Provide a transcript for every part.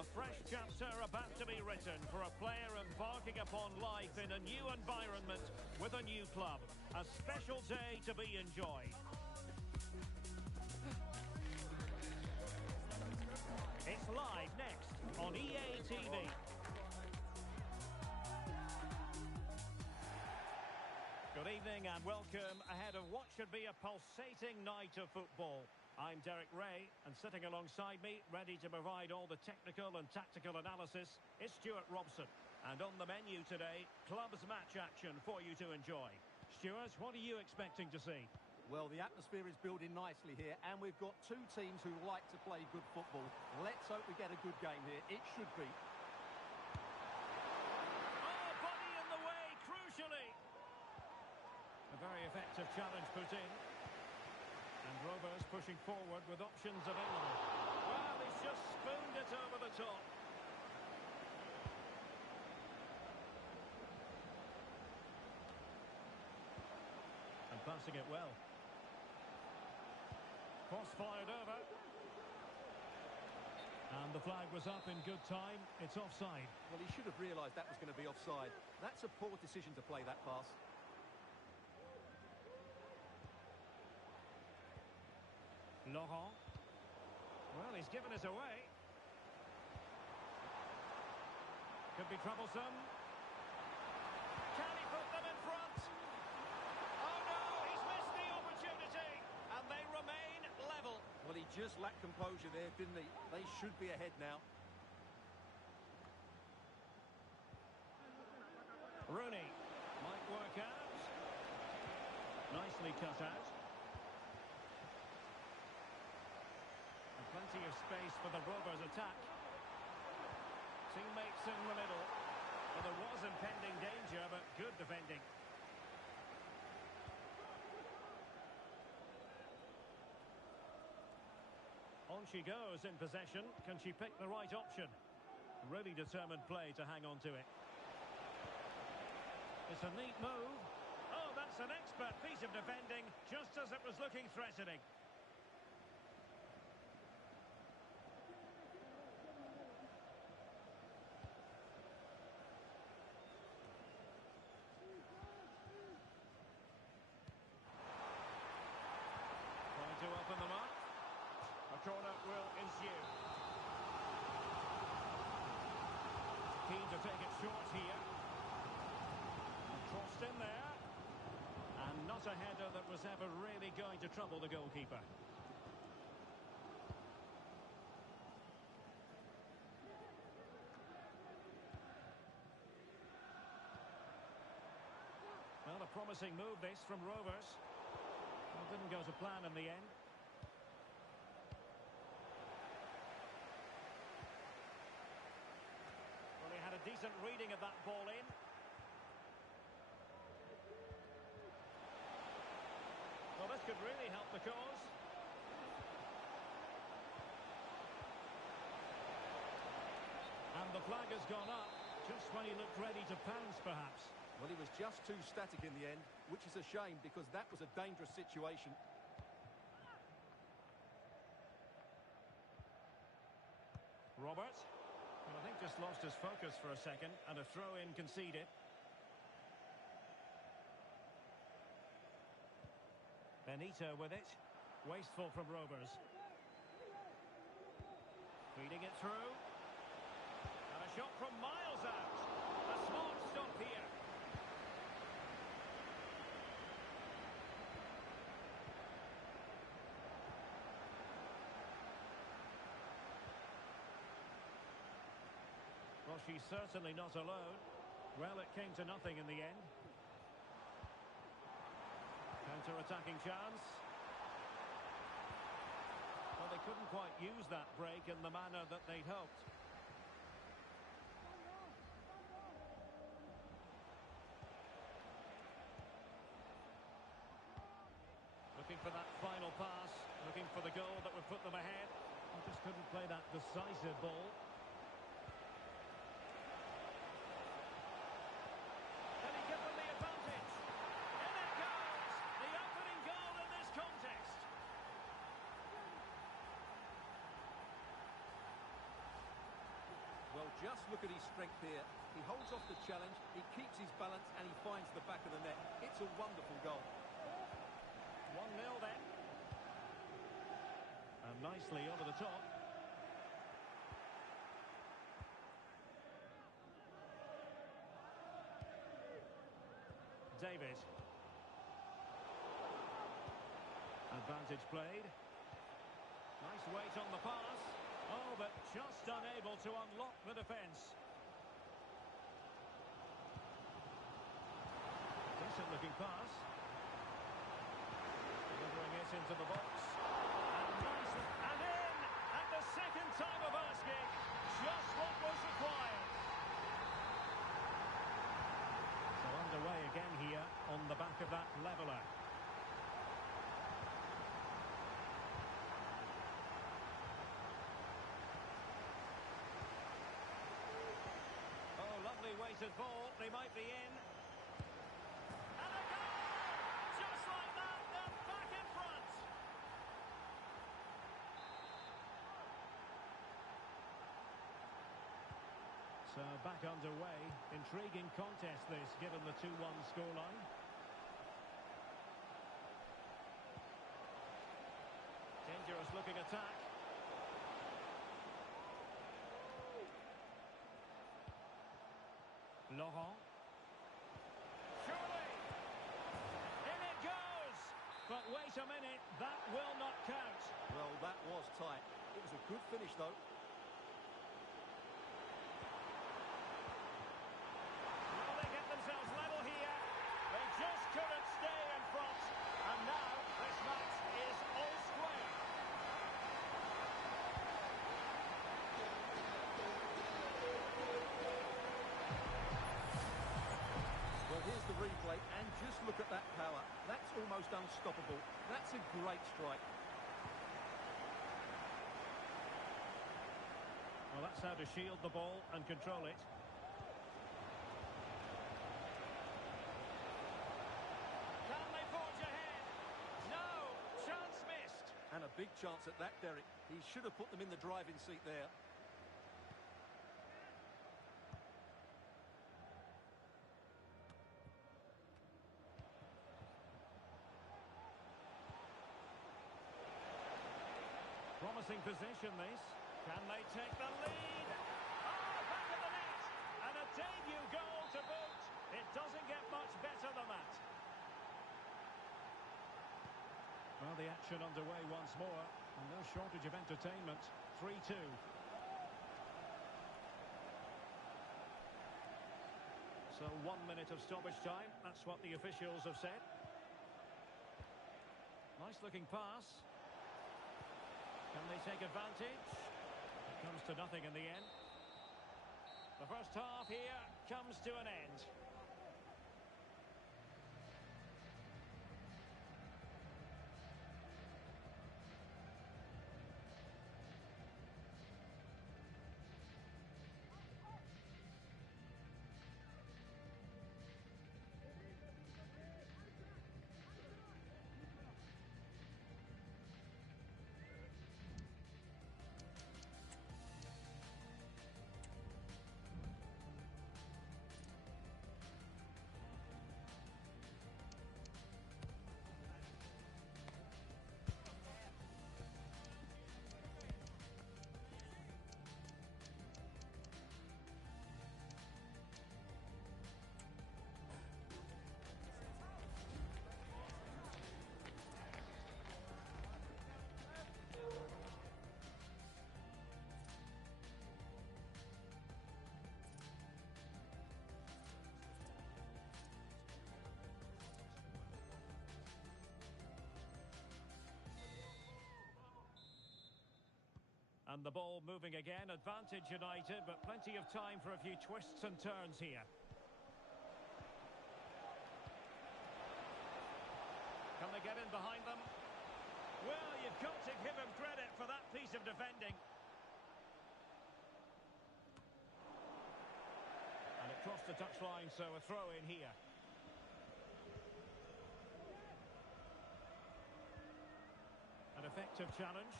A fresh chapter about to be written for a player embarking upon life in a new environment with a new club. A special day to be enjoyed. It's live next on EA TV. Good evening and welcome ahead of what should be a pulsating night of football. I'm Derek Ray, and sitting alongside me, ready to provide all the technical and tactical analysis, is Stuart Robson. And on the menu today, clubs match action for you to enjoy. Stuart, what are you expecting to see? Well, the atmosphere is building nicely here, and we've got two teams who like to play good football. Let's hope we get a good game here. It should be. Oh, body in the way, crucially. A very effective challenge put in. And Rovers pushing forward with options available. Well, he's just spooned it over the top. And passing it well. Cross fired over. And the flag was up in good time. It's offside. Well, he should have realised that was going to be offside. That's a poor decision to play that pass. Laurent. Well, he's given us away. Could be troublesome. Can he put them in front? Oh no, he's missed the opportunity. And they remain level. Well, he just lacked composure there, didn't he? They should be ahead now. Rooney might work out. Nicely cut out. And plenty of space for the Rovers attack. Teammates in the middle. Well, there was impending danger, but good defending. On she goes in possession. Can she pick the right option? Really determined play to hang on to it. It's a neat move. Oh, that's an expert piece of defending, just as it was looking threatening. To open them up. A corner will ensue. Keen to take it short here. Crossed in there. And not a header that was ever really going to trouble the goalkeeper. Well, a promising move this from Rovers. Well, didn't go to plan in the end. Well, he had a decent reading of that ball in. Well, this could really help the cause. And the flag has gone up, just when he looked ready to pounce, perhaps. Well, he was just too static in the end, which is a shame because that was a dangerous situation. Robert. Well, I think just lost his focus for a second, and a throw-in conceded. Benito with it. Wasteful from Rovers. Feeding it through. And a shot from miles out. A smart stop here. Well, she's certainly not alone. Well, it came to nothing in the end. Counter-attacking chance. Well, they couldn't quite use that break in the manner that they'd hoped. Looking for that final pass. Looking for the goal that would put them ahead. They just couldn't play that decisive ball. Just look at his strength here. He holds off the challenge, he keeps his balance, and he finds the back of the net. It's a wonderful goal. 1-0 then. And nicely over the top. David. Advantage played. Nice weight on the pass. Oh, but just unable to unlock the defence. Decent looking pass. Delivering it into the box. And nice. And in! At the second time of asking. Just what was required. So underway again here on the back of that leveller. Oh, lovely weighted ball. They might be in. And a goal! Just like that, they're back in front. So back underway. Intriguing contest this, given the 2-1 scoreline. Dangerous looking attack. Laurent. Surely! In it goes! But wait a minute, that will not count. Well, that was tight. It was a good finish, though. Will they get themselves level here? They just couldn't stay in front. And now this match is all square. Well, here's the replay, and just look at that power. That's almost unstoppable. That's a great strike. Well, that's how to shield the ball and control it. Can they forge ahead? No! Chance missed. And a big chance at that, Derek. He should have put them in the driving seat there. Promising position, this. Can they take the lead? Oh, back of the net! And a debut goal to boot. It doesn't get much better than that. Well, the action underway once more. And no shortage of entertainment. 3-2. So 1 minute of stoppage time. That's what the officials have said. Nice looking pass. Can they take advantage? It comes to nothing in the end. The first half here comes to an end. And the ball moving again. Advantage United, but plenty of time for a few twists and turns here. Can they get in behind them? Well, you've got to give him credit for that piece of defending. And it crossed the touchline, so a throw in here. An effective challenge.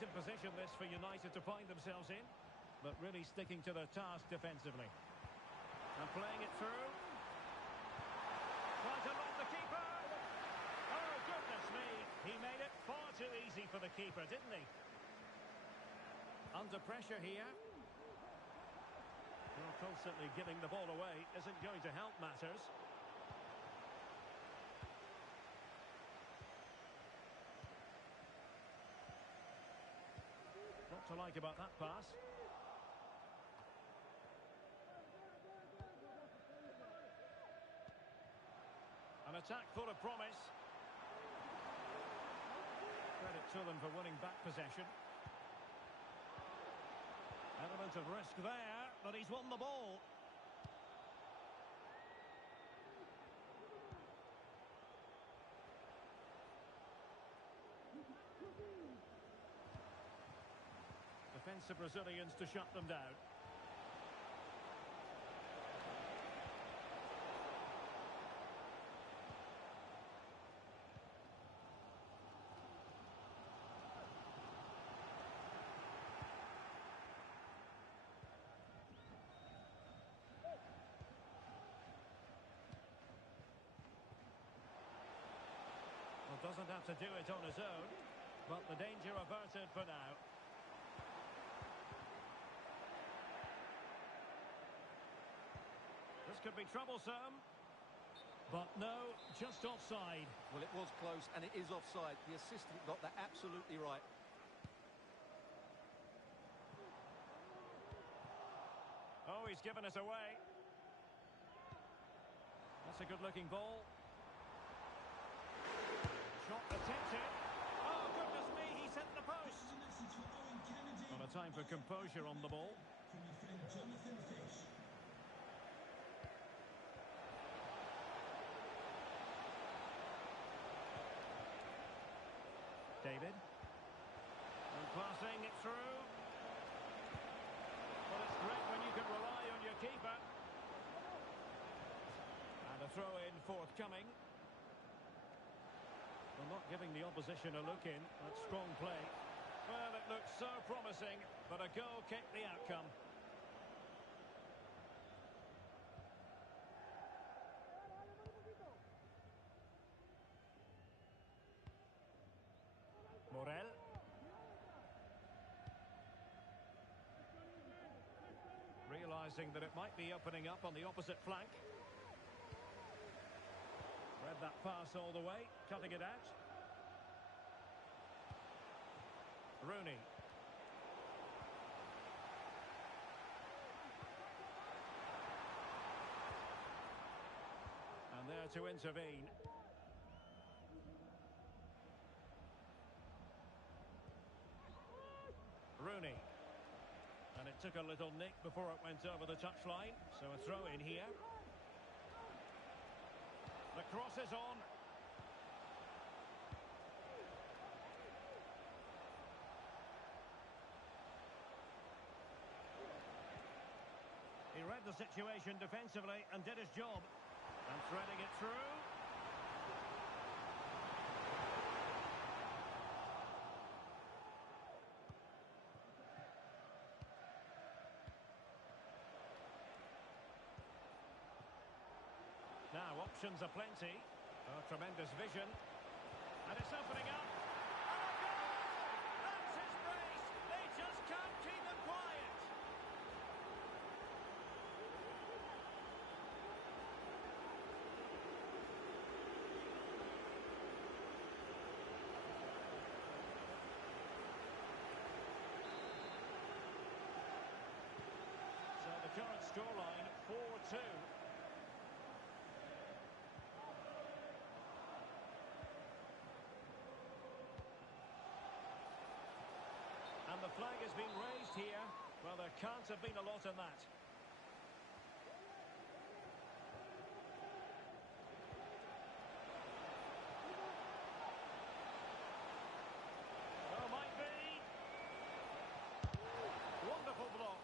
decent position this for United to find themselves in, but really sticking to their task defensively. And playing it through. Trying to lob the keeper. Oh, goodness me. He made it far too easy for the keeper, didn't he? Under pressure here. Well, constantly giving the ball away isn't going to help matters. What to like about that pass? An attack full of promise. Credit to them for winning back possession. Element of risk there, but he's won the ball. Defensive Brazilians to shut them down. Well, doesn't have to do it on his own, but the danger averted for now. This could be troublesome. But no, just offside. Well, it was close, and it is offside. The assistant got that absolutely right. Oh, he's given us away. That's a good-looking ball. Shot attempted. Oh, goodness me, he's hit the post. Not a time for composure on the ball. David. And passing it through. Well, it's great when you can rely on your keeper. And a throw-in forthcoming. Well, not giving the opposition a look in. That's strong play. Well, it looks so promising, but a goal kicked the outcome. Morel. Realising that it might be opening up on the opposite flank. Read that pass all the way, cutting it out. Rooney. And there to intervene. Rooney. And it took a little nick before it went over the touchline. So a throw in here. The cross is on. He read the situation defensively and did his job. And threading it through. Now, options are plenty. Oh, tremendous vision. And it's opening up. And a goal! That's his brace. They just can't keep him quiet. So the current scoreline, 4-2. And the flag has been raised here. Well, there can't have been a lot in that. Oh, might be. Wonderful block.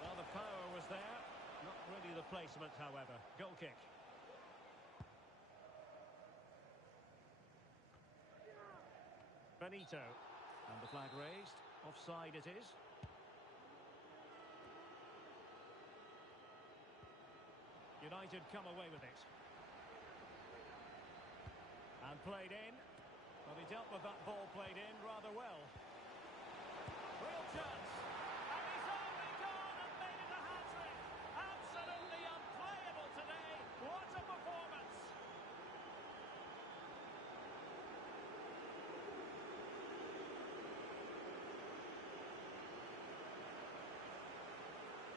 Well, the power was there. Not really the placement, however. Goal kick. Benito. And the flag raised. Offside it is. United come away with it. And played in. But he dealt with that ball played in rather well. Real chance. And he's only gone and made it a hat-trick. Absolutely unplayable today. What a performance.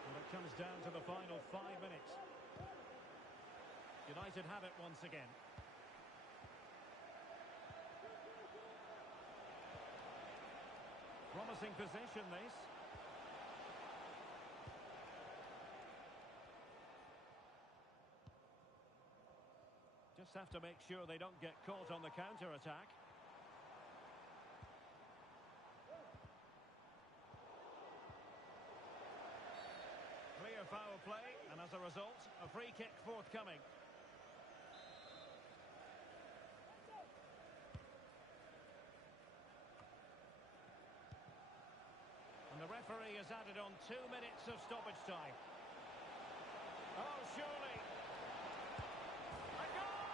Well, it comes down to the final 5 minutes. United have it once again. Promising position, this. Just have to make sure they don't get caught on the counter-attack. Clear foul play, and as a result, a free kick forthcoming. And the referee has added on 2 minutes of stoppage time. Oh, surely. A goal!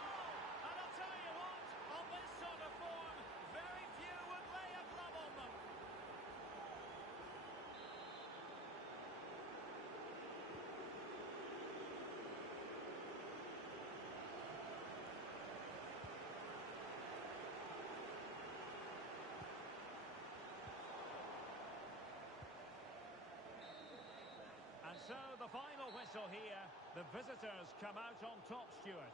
And I'll tell you what, on this sort of form, very few would lay a glove on them. And so the final whistle here. The visitors come out on top, Stuart.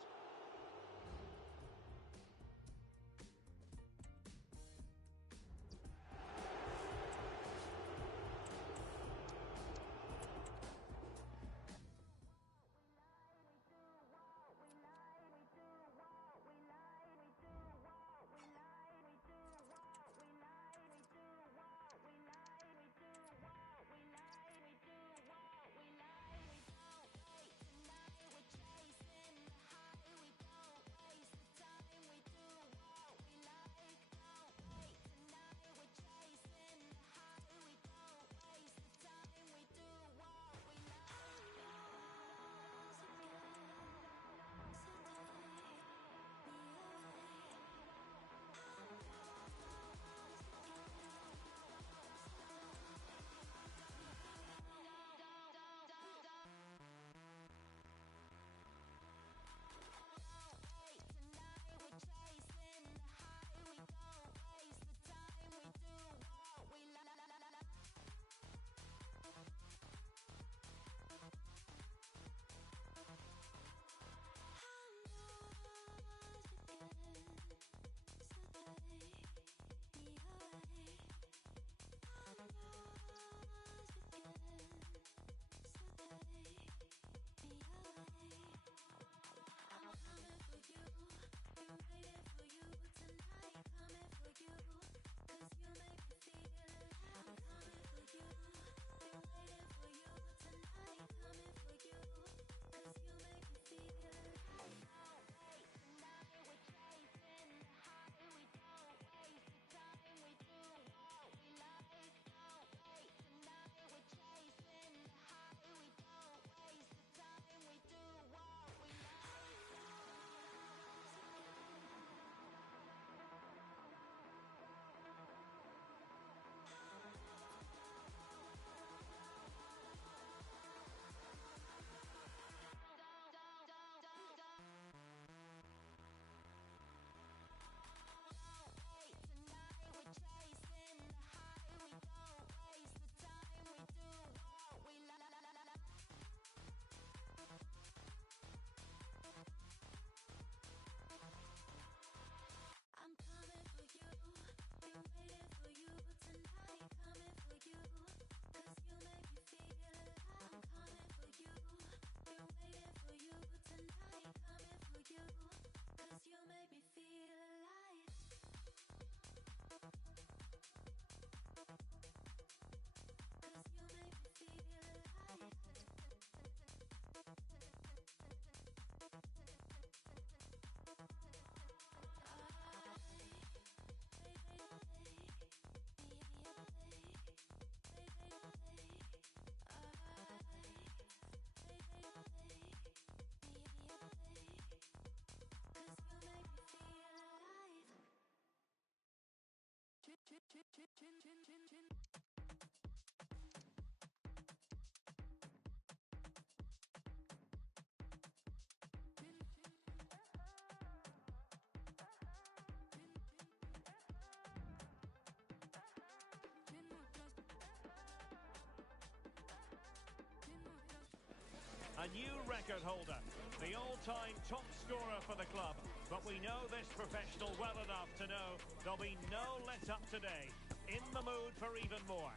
A new record holder, the all-time top scorer for the club. But we know this professional well enough to know there'll be no let-up today. In the mood for even more.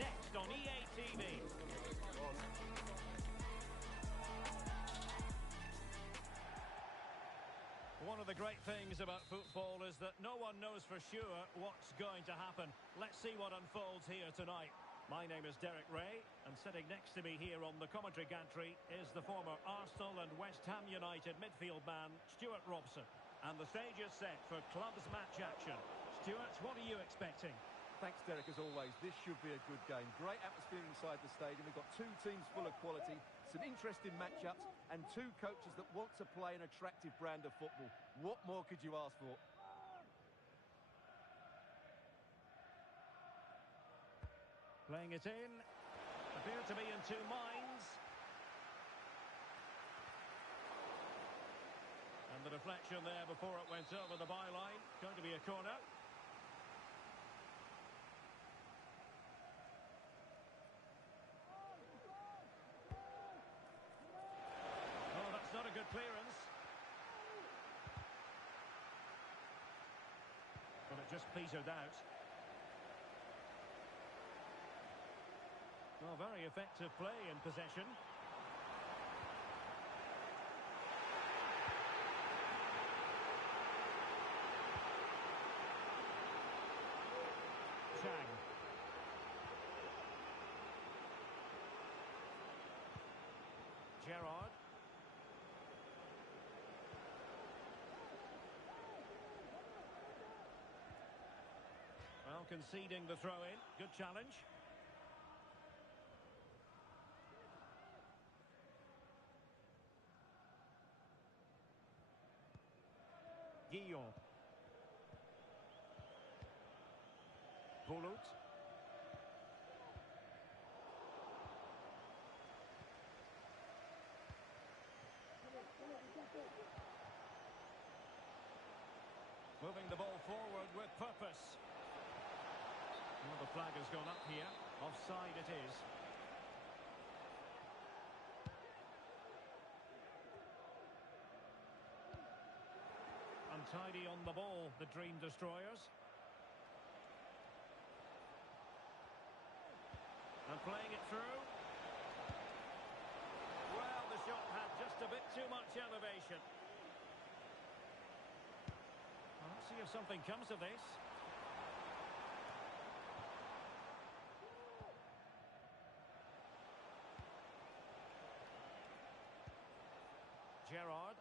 Next on EA TV. One of the great things about football is that no one knows for sure what's going to happen. Let's see what unfolds here tonight. My name is Derek Ray, and sitting next to me here on the commentary gantry is the former Arsenal and West Ham United midfield man, Stuart Robson. And the stage is set for clubs match action. Stuart, what are you expecting? Thanks, Derek, as always. This should be a good game. Great atmosphere inside the stadium. We've got two teams full of quality, some interesting matchups, and two coaches that want to play an attractive brand of football. What more could you ask for? Playing it in. Appear to be in two minds. And the deflection there before it went over the byline. Going to be a corner. Oh, that's not a good clearance. But it just petered out. Well, very effective play in possession. Chang. Gerrard. Well, conceding the throw-in. Good challenge. Guillon. Poulout. Moving the ball forward with purpose. Well, the flag has gone up here. Offside it is. Untidy on the ball, the Dream Destroyers. And playing it through. Well, the shot had just a bit too much elevation. Well, let's see if something comes of this. Gerrard.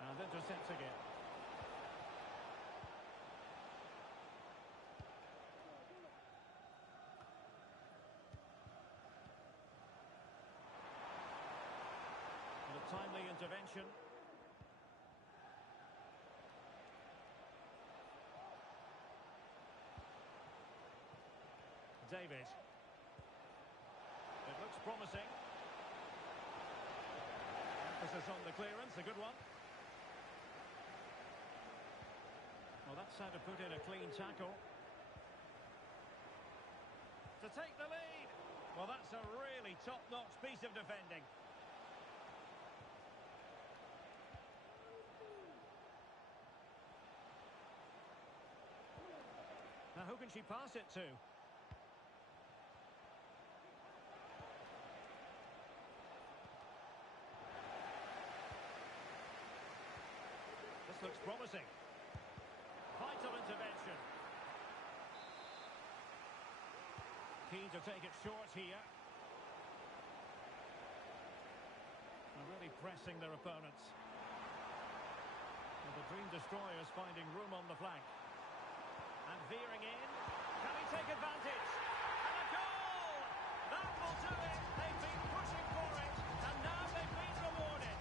And intercepts again. And a timely intervention. David. It looks promising. Emphasis on the clearance, a good one. Well, that's how to put in a clean tackle. To take the lead. Well, that's a really top-notch piece of defending. Now, who can she pass it to? This looks promising. Vital intervention. Keen to take it short here. And really pressing their opponents. And the Dream Destroyers finding room on the flank. And veering in. Can he take advantage? And a goal! That will do it. They've been pushing for it. And now they've been rewarded.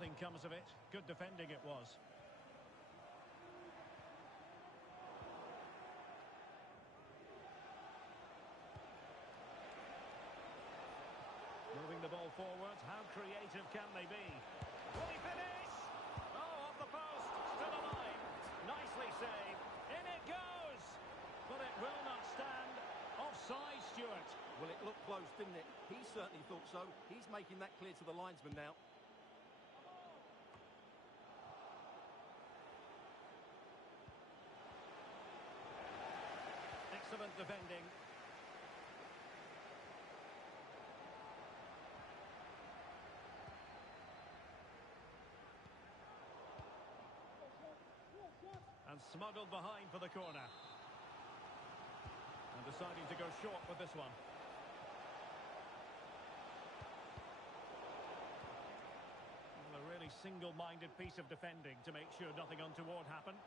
nothing comes of it. Good defending it was. Moving the ball forward. How creative can they be? Will he finish? Oh, off the post. Still alive. Nicely saved. In it goes. But it will not stand. Offside, Stuart. Well, it looked close, didn't it? He certainly thought so. He's making that clear to the linesman now. Excellent defending. And smuggled behind for the corner. And deciding to go short with this one. Well, a really single-minded piece of defending to make sure nothing untoward happened.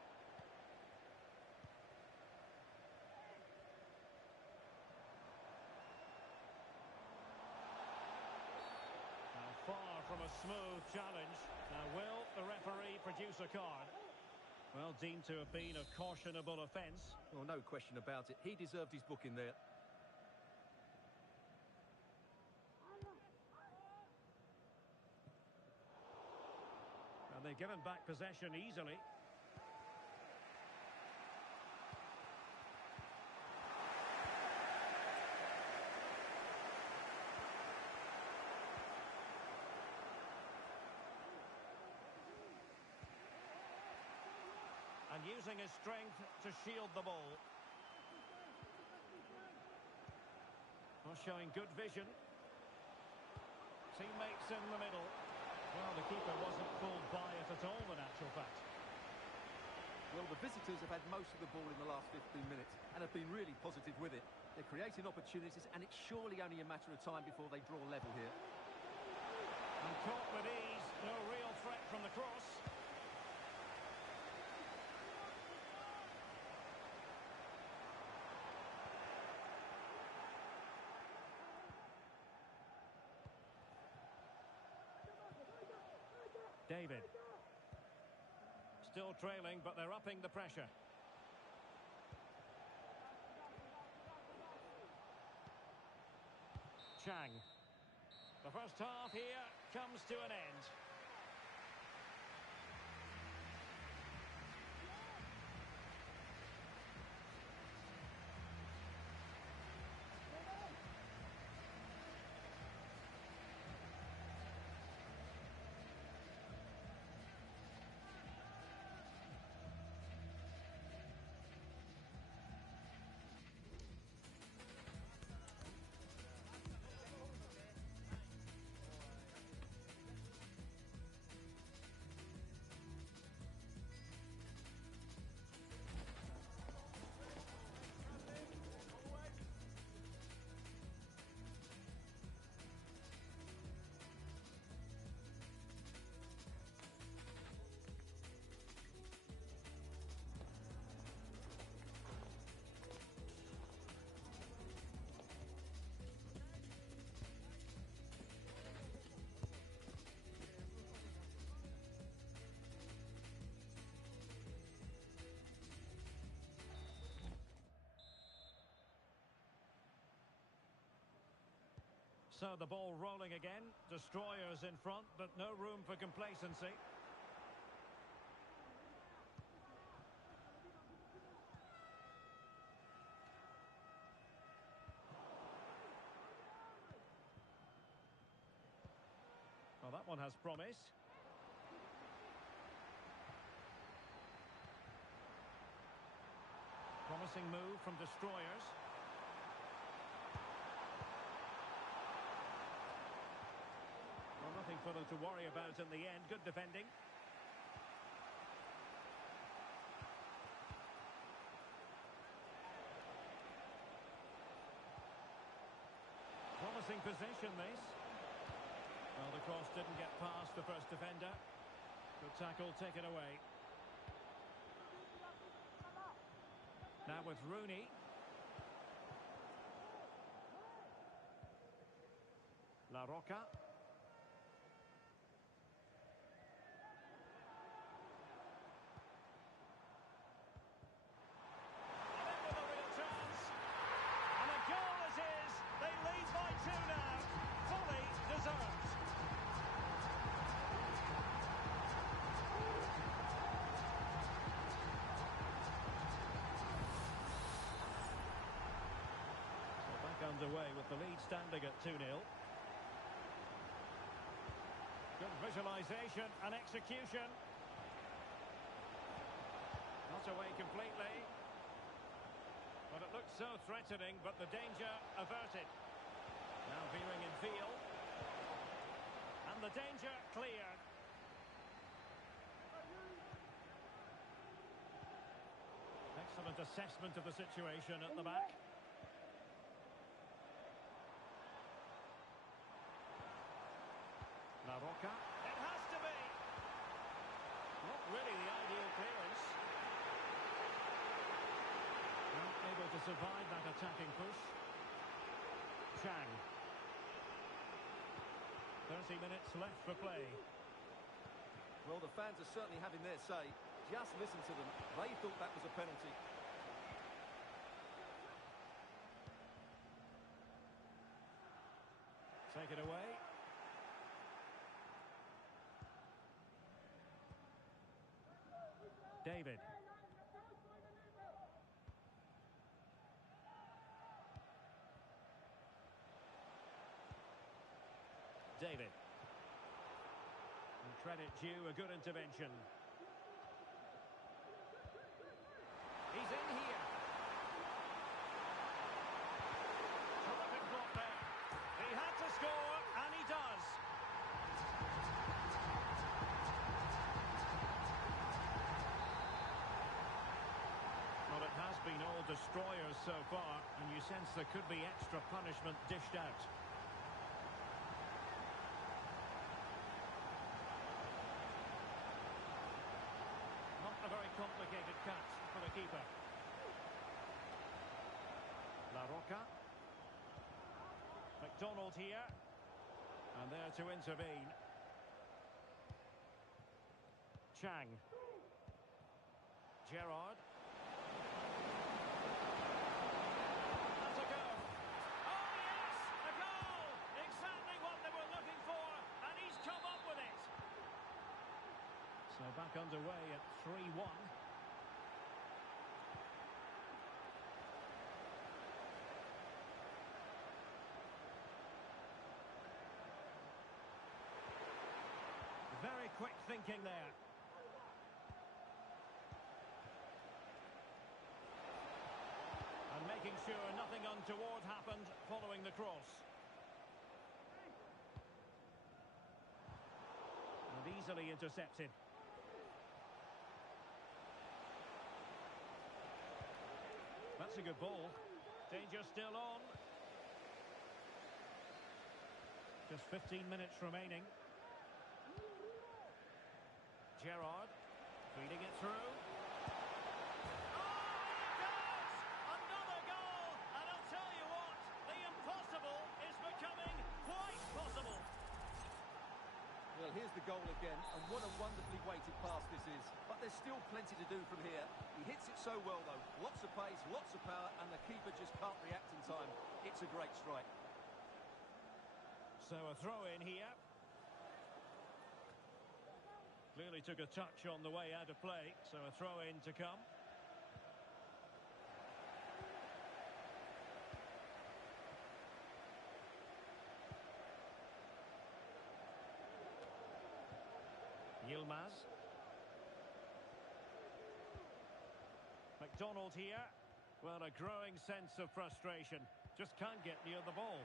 Now far from a smooth challenge. Now will the referee produce a card? Well, deemed to have been a cautionable offence. Well, no question about it. He deserved his booking there. And they've given back possession easily. And using his strength to shield the ball. Well, showing good vision. Teammates in the middle. Well, the keeper wasn't fooled by it at all, in actual fact. Well, the visitors have had most of the ball in the last 15 minutes and have been really positive with it. They're creating opportunities, and it's surely only a matter of time before they draw level here. And caught with ease. No real threat from the cross. David. Still trailing, but they're upping the pressure. Chang. The first half here comes to an end. So the ball rolling again. Destroyers in front, but no room for complacency. Well, that one has promise. Promising move from Destroyers. Well, nothing for them to worry about in the end. Good defending. Promising position, this. Well, the cross didn't get past the first defender. Good tackle taken away. Now with Rooney. La Roca. underway with the lead standing at 2-0. Good visualisation and execution. Not away completely. But it looks so threatening, but the danger averted. Now veering in field. And the danger cleared. Excellent assessment of the situation at the back. La Roca. It has to be. Not really the ideal clearance. Not able to survive that attacking push. Chang. 30 minutes left for play. Well, the fans are certainly having their say. Just listen to them. They thought that was a penalty. Take it away. David. David. And credit due, a good intervention. He's in here. Terrific block there. He had to score, and he does. Well, it has been all destroyers so far, and you sense there could be extra punishment dished out. Not a very complicated catch for the keeper. La Roca. McDonald here. And there to intervene. Chang. Gerrard. That's a goal. Oh yes, a goal! Exactly what they were looking for, and he's come up with it. So back underway at 3-1. Very quick thinking there. And making sure nothing untoward happened following the cross. And easily intercepted. That's a good ball. Danger still on. Just 15 minutes remaining. Gerrard feeding it through. Oh, he does! Another goal! And I'll tell you what, the impossible is becoming quite possible. Well, here's the goal again, and what a wonderfully weighted pass this is. But there's still plenty to do from here. He hits it so well, though. Lots of pace, lots of power, and the keeper just can't react in time. It's a great strike. So a throw in here. Clearly took a touch on the way out of play, so a throw-in to come. Yilmaz. McDonald here. Well, a growing sense of frustration. Just can't get near the ball.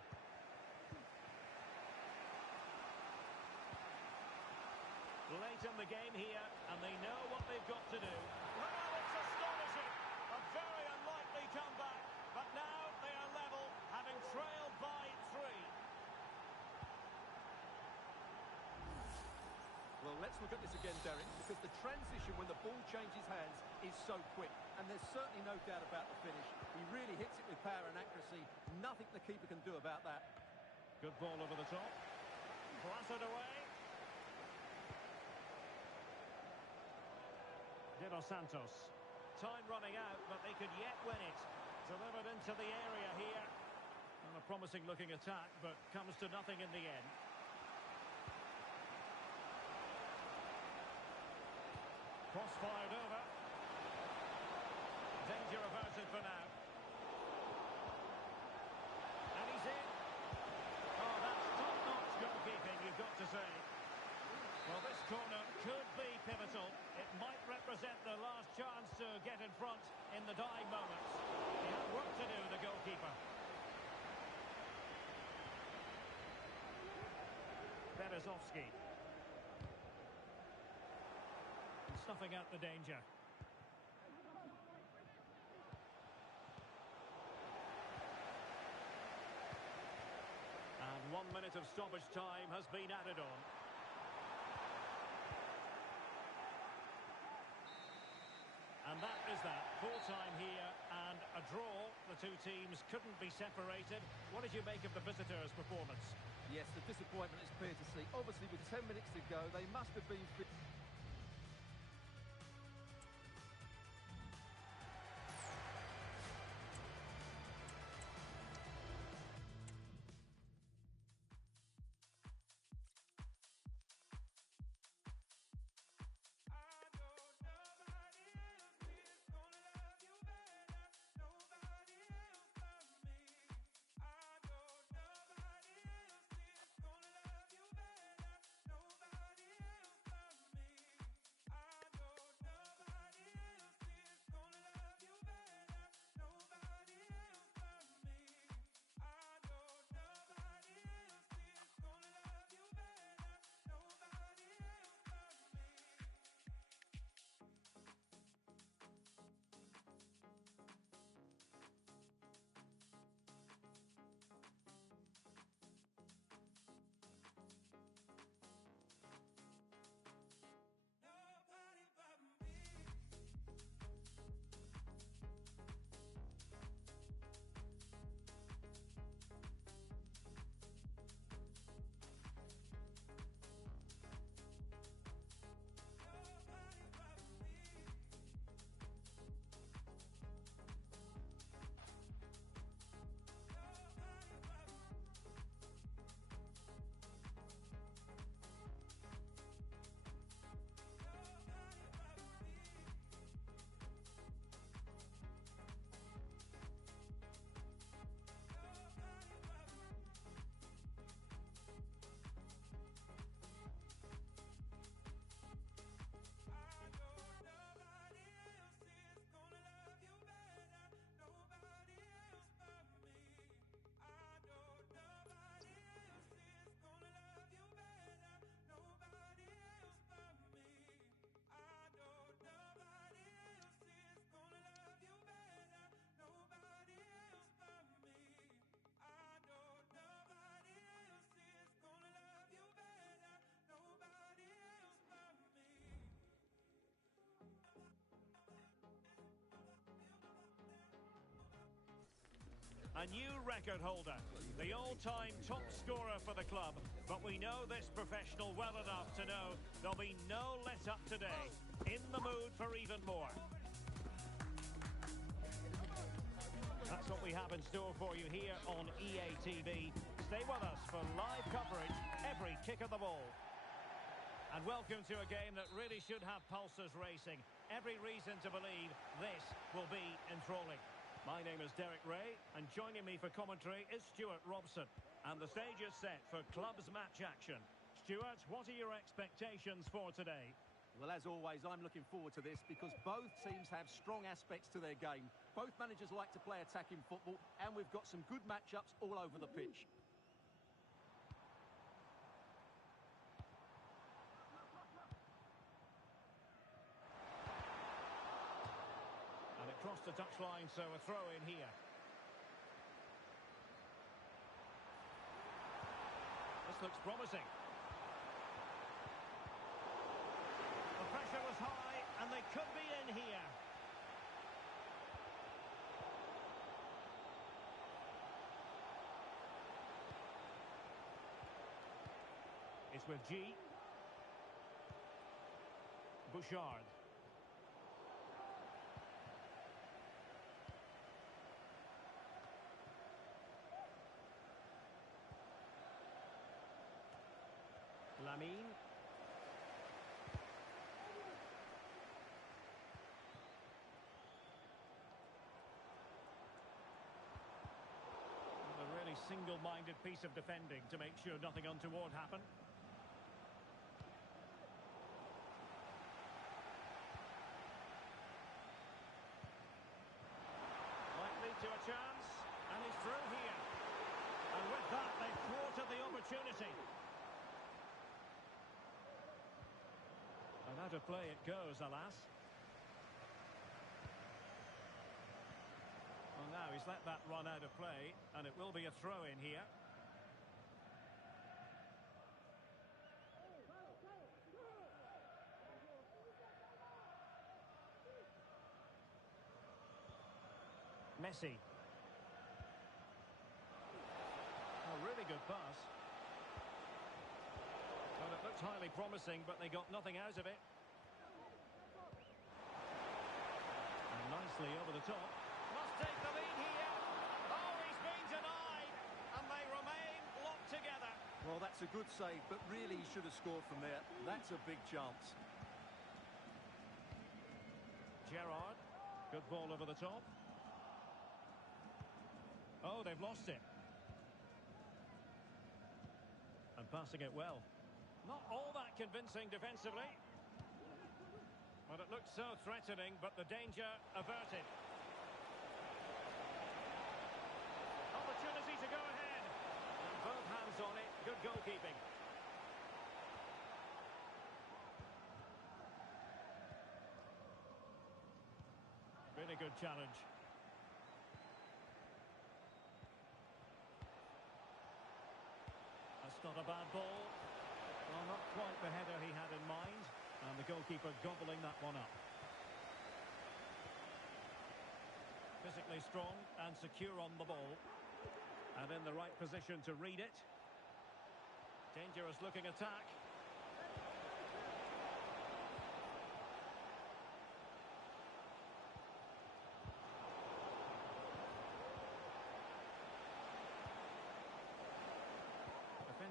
Late in the game here, and they know what they've got to do. Well, it's astonishing. A very unlikely comeback, but now they are level, having trailed by 3. Well, let's look at this again, Derek, because the transition when the ball changes hands is so quick, and there's certainly no doubt about the finish. He really hits it with power and accuracy. Nothing the keeper can do about that. Good ball over the top. Blasted away. De Los Santos. Time running out, but they could yet win it. Delivered into the area here. And a promising looking attack, but comes to nothing in the end. Cross fired over. Danger averted for now. And he in the dying moments. He had work to do, the goalkeeper. Berezovsky. Snuffing out the danger. And 1 minute of stoppage time has been added on. And that is that. Full time here and a draw. The two teams couldn't be separated. What did you make of the visitors' performance? Yes, the disappointment is clear to see. Obviously, with 10 minutes to go, they must have been fit. A new record holder, the all-time top scorer for the club. But we know this professional well enough to know there'll be no let-up today. In the mood for even more. That's what we have in store for you here on EA TV. Stay with us for live coverage every kick of the ball. And welcome to a game that really should have pulses racing. Every reason to believe this will be enthralling. My name is Derek Ray, and joining me for commentary is Stuart Robson. And the stage is set for clubs match action. Stuart, what are your expectations for today? Well, as always, I'm looking forward to this because both teams have strong aspects to their game. Both managers like to play attacking football, and we've got some good matchups all over the pitch. And it crossed the touchline, so a throw in here. This looks promising. The pressure was high, and they could be in here. It's with G. Bouchard. Lamine. A really single-minded piece of defending to make sure nothing untoward happened. chance, and he's through here. And with that, they've thwarted the opportunity. And out of play it goes, alas. Well, now he's let that run out of play, and it will be a throw-in here. Messi. A really good pass. Well, it looked highly promising, but they got nothing out of it. And nicely over the top. Must take the lead here. Oh, he's been denied. And they remain locked together. Well, that's a good save, but really he should have scored from there. That's a big chance. Gerrard. Good ball over the top. Oh, they've lost it. And passing it well. Not all that convincing defensively. But it looked so threatening, but the danger averted. Opportunity to go ahead. And both hands on it. Good goalkeeping. Really good challenge. Not a bad ball. Well, not quite the header he had in mind. And the goalkeeper gobbling that one up. Physically strong and secure on the ball. And in the right position to read it. Dangerous looking attack.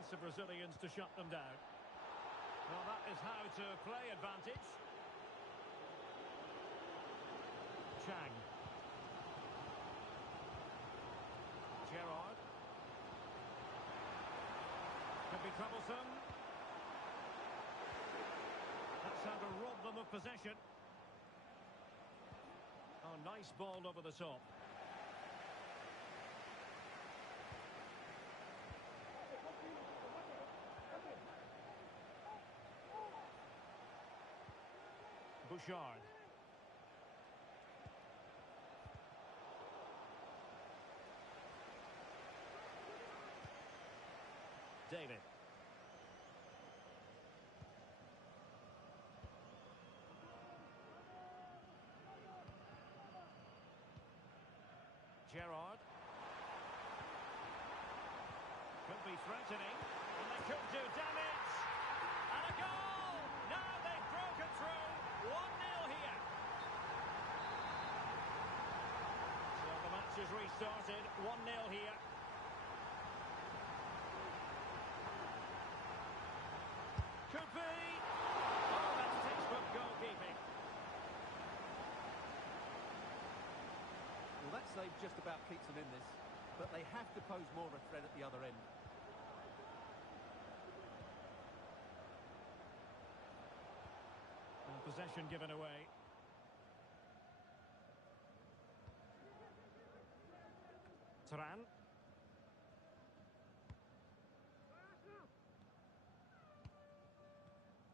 Of Brazilians to shut them down. Well, that is how to play advantage. Chang. Gerrard. Could be troublesome. That's how to rob them of possession. Oh, nice ball over the top. Bouchard. David. Gerrard. Could be threatening, and they could do damage. And a goal! Now they've broken through. 1-0 here. So the match is restarted. 1-0 here. Could be. Oh, that's textbook goalkeeping. Well, that save just about keeps them in this, but they have to pose more of a threat at the other end. Possession given away. Turan.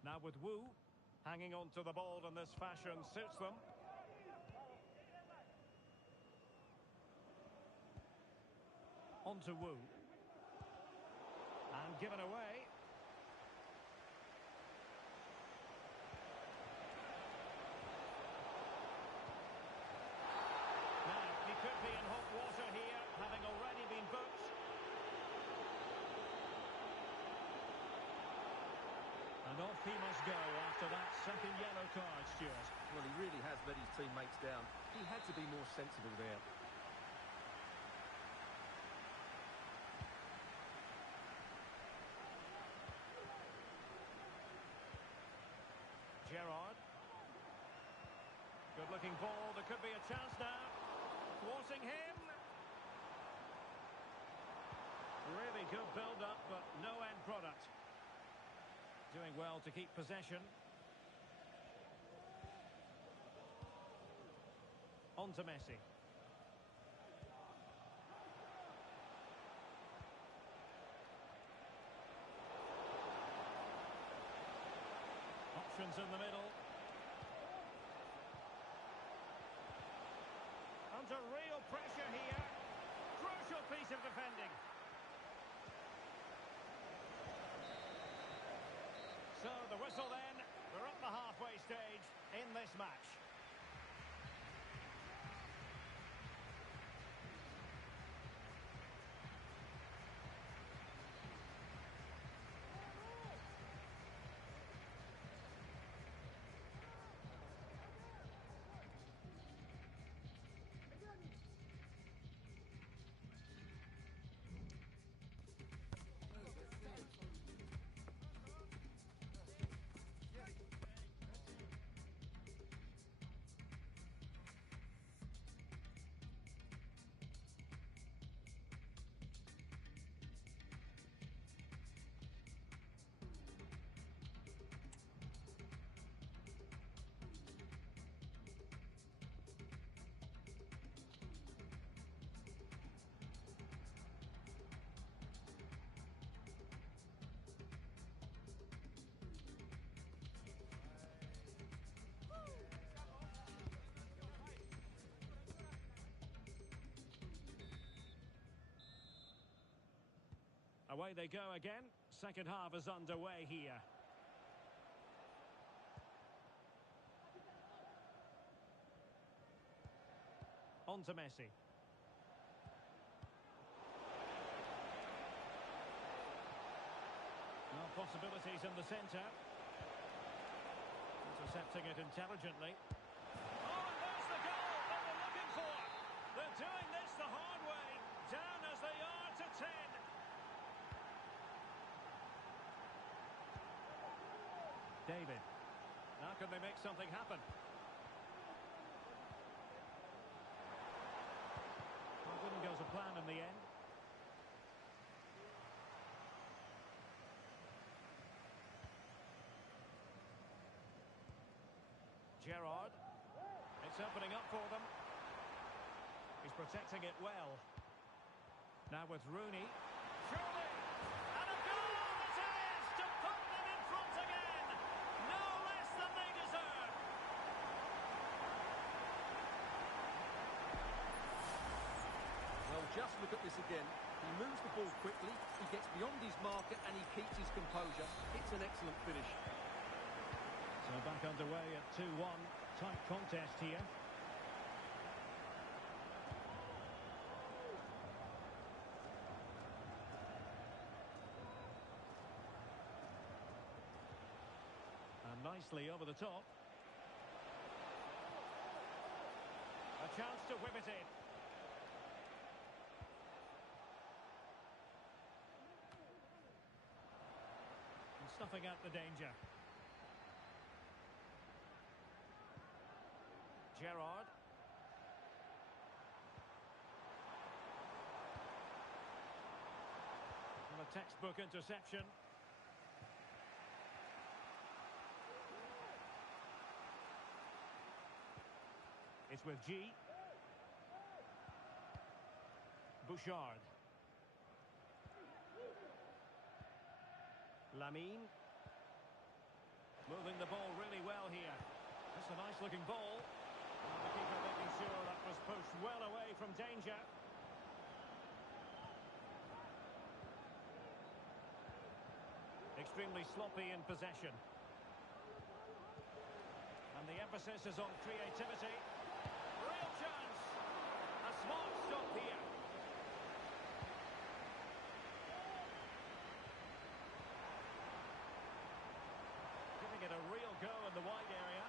Now with Wu. Hanging on to the ball in this fashion suits them. On to Wu. And given away. Could be in hot water here, having already been booked. And off he must go after that second yellow card, Stuart. Well, he really has let his teammates down. He had to be more sensible there. Gerrard. Good-looking ball. There could be a chance now. Thwarting him. Really good build-up, but no end product. Doing well to keep possession. On to Messi. options in the middle. Under real pressure here. Crucial piece of defending. So the whistle then. We're at the halfway stage in this match. Away they go again. Second half is underway here. On to Messi. Well, possibilities in the centre. Intercepting it intelligently. Oh, and there's the goal that they're looking for. They're doing this the hard way. Down as they are to 10. David. How can they make something happen? Well, didn't go to plan in the end. Gerrard. It's opening up for them. He's protecting it well. Now with Rooney. Surely! And a goal it is to put them in front again! No less than they deserve! Well, just look at this again. He moves the ball quickly, he gets beyond his marker and he keeps his composure. It's an excellent finish. So back underway at 2-1. Tight contest here. And nicely over the top. A chance to whip it in. And snuffing out the danger. Gerrard. And a textbook interception. It's with G. Bouchard. Lamine. Moving the ball really well here. That's a nice looking ball. And the keeper making sure that was pushed well away from danger. Extremely sloppy in possession. And the emphasis is on creativity. Real chance. A smart stop here. Giving it a real go in the wide area.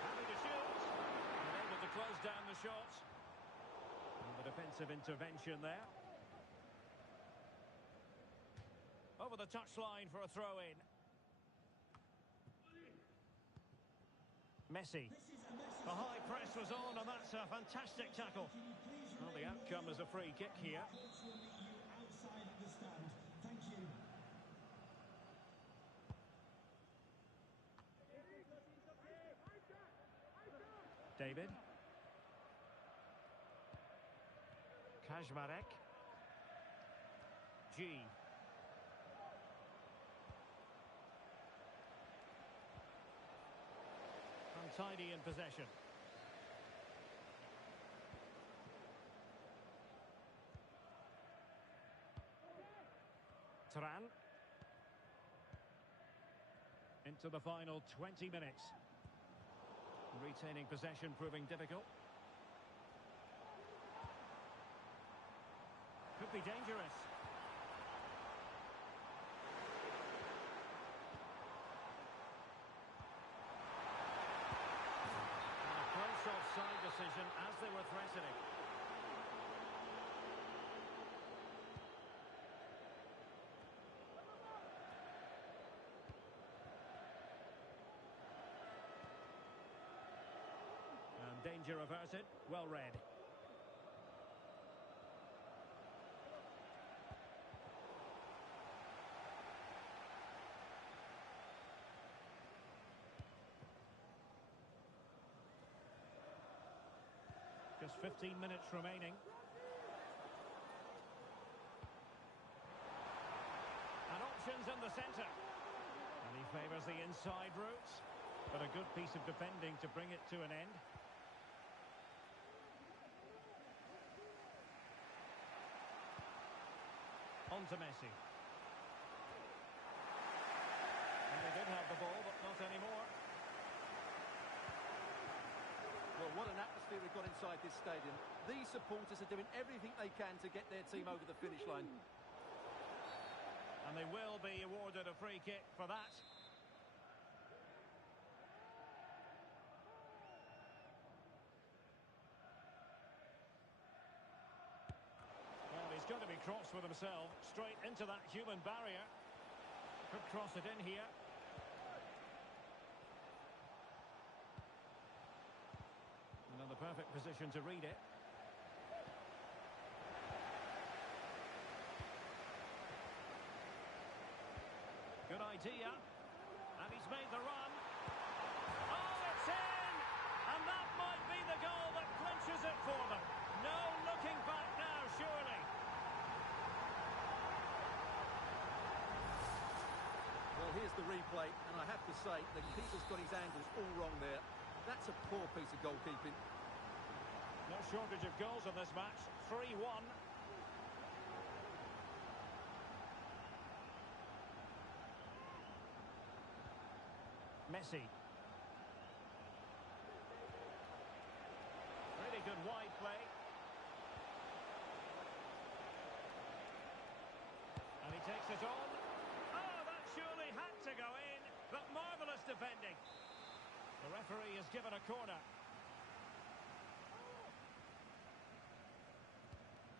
Happy to shoot. And able to close down the shot. And the defensive intervention there. Over the touchline for a throw-in. Messi. The high press was on, and that's a fantastic tackle. Well, the outcome is a free kick here. David. Kaczmarek. G. tidy in possession. Turan. Into the final 20 minutes. Retaining possession proving difficult. Could be dangerous. And a close offside decision as they were threatening. And danger averted. Well read. Just 15 minutes remaining. And options in the centre. And he favours the inside route. But a good piece of defending to bring it to an end. On to Messi. And they did have the ball, but not anymore. Well, what an atmosphere we've got inside this stadium. These supporters are doing everything they can to get their team over the finish line. And they will be awarded a free kick for that. Well, he's going to be cross with himself. Straight into that human barrier. Could cross it in here. And in the perfect position to read it. Good idea. And he's made the run. Oh, it's in! And that might be the goal that clinches it for them. No looking back now, surely. Well, here's the replay, and I have to say, the keeper's got his angles all wrong there. That's a poor piece of goalkeeping. No shortage of goals in this match. 3-1. Messi. Really good wide play. And he takes it on. Oh, that surely had to go in. But marvellous defending. The referee has given a corner.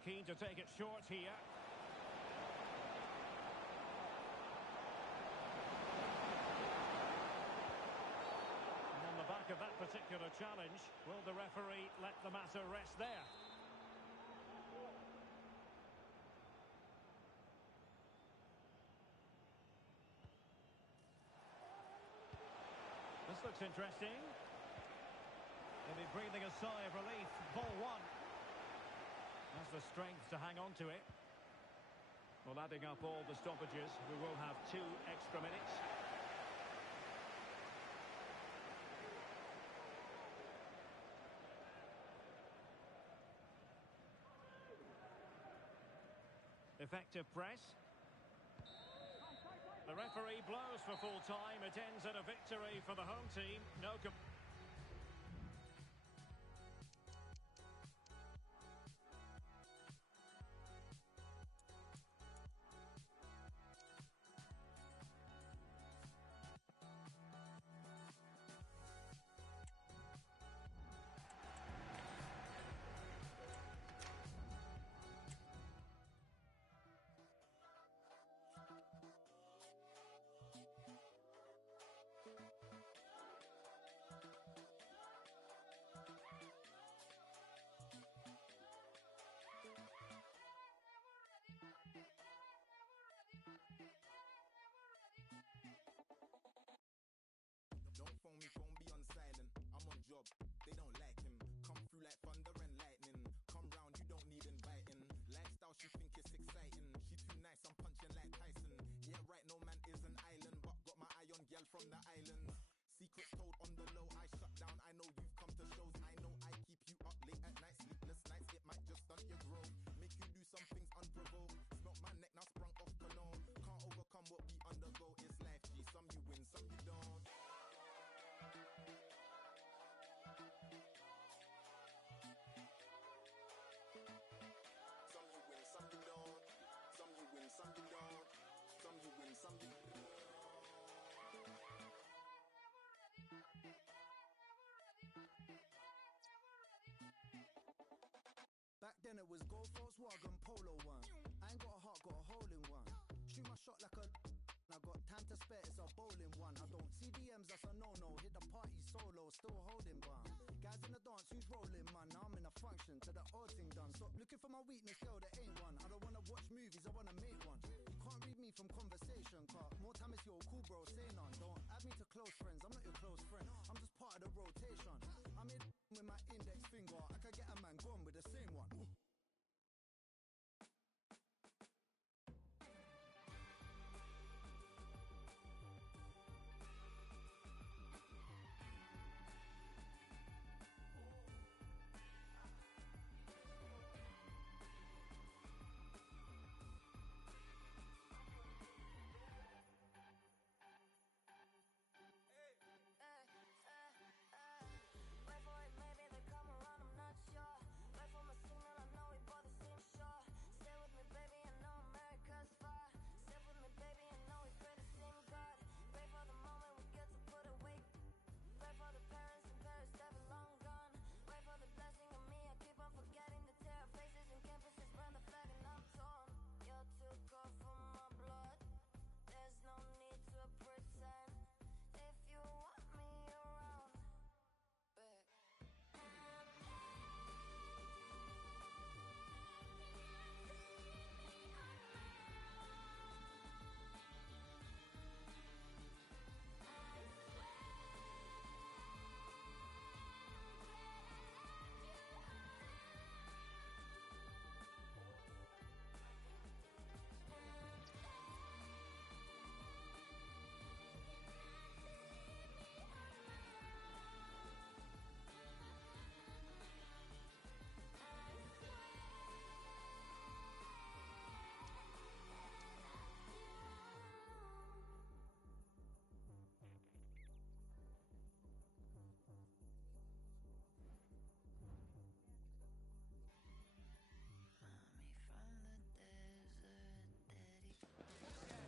Keen to take it short here. And on the back of that particular challenge, will the referee let the matter rest there? This looks interesting. They'll be breathing a sigh of relief. Ball one. Has the strength to hang on to it. Well, adding up all the stoppages, we will have 2 extra minutes. Effective press. The referee blows for full time. It ends in a victory for the home team. No Back then it was Go Volkswagen Polo one. I ain't got a heart, got a hole in one. Shoot my shot like a I got time to spare, it's a bowling one. I don't see DMs, that's a no-no. Hit the party solo, still holding bar. Guys in the dance, who's rolling, man? Now I'm in a function, to the odd thing done. Stop looking for my weakness, girl, there ain't one. I don't wanna watch movies, I wanna make one. Can't read me from conversation, car. More time it's your cool, bro, say none. Don't add me to close friends, I'm not your close friend. I'm just part of the rotation. I'm in with my index finger. I could get a man gone with the same one.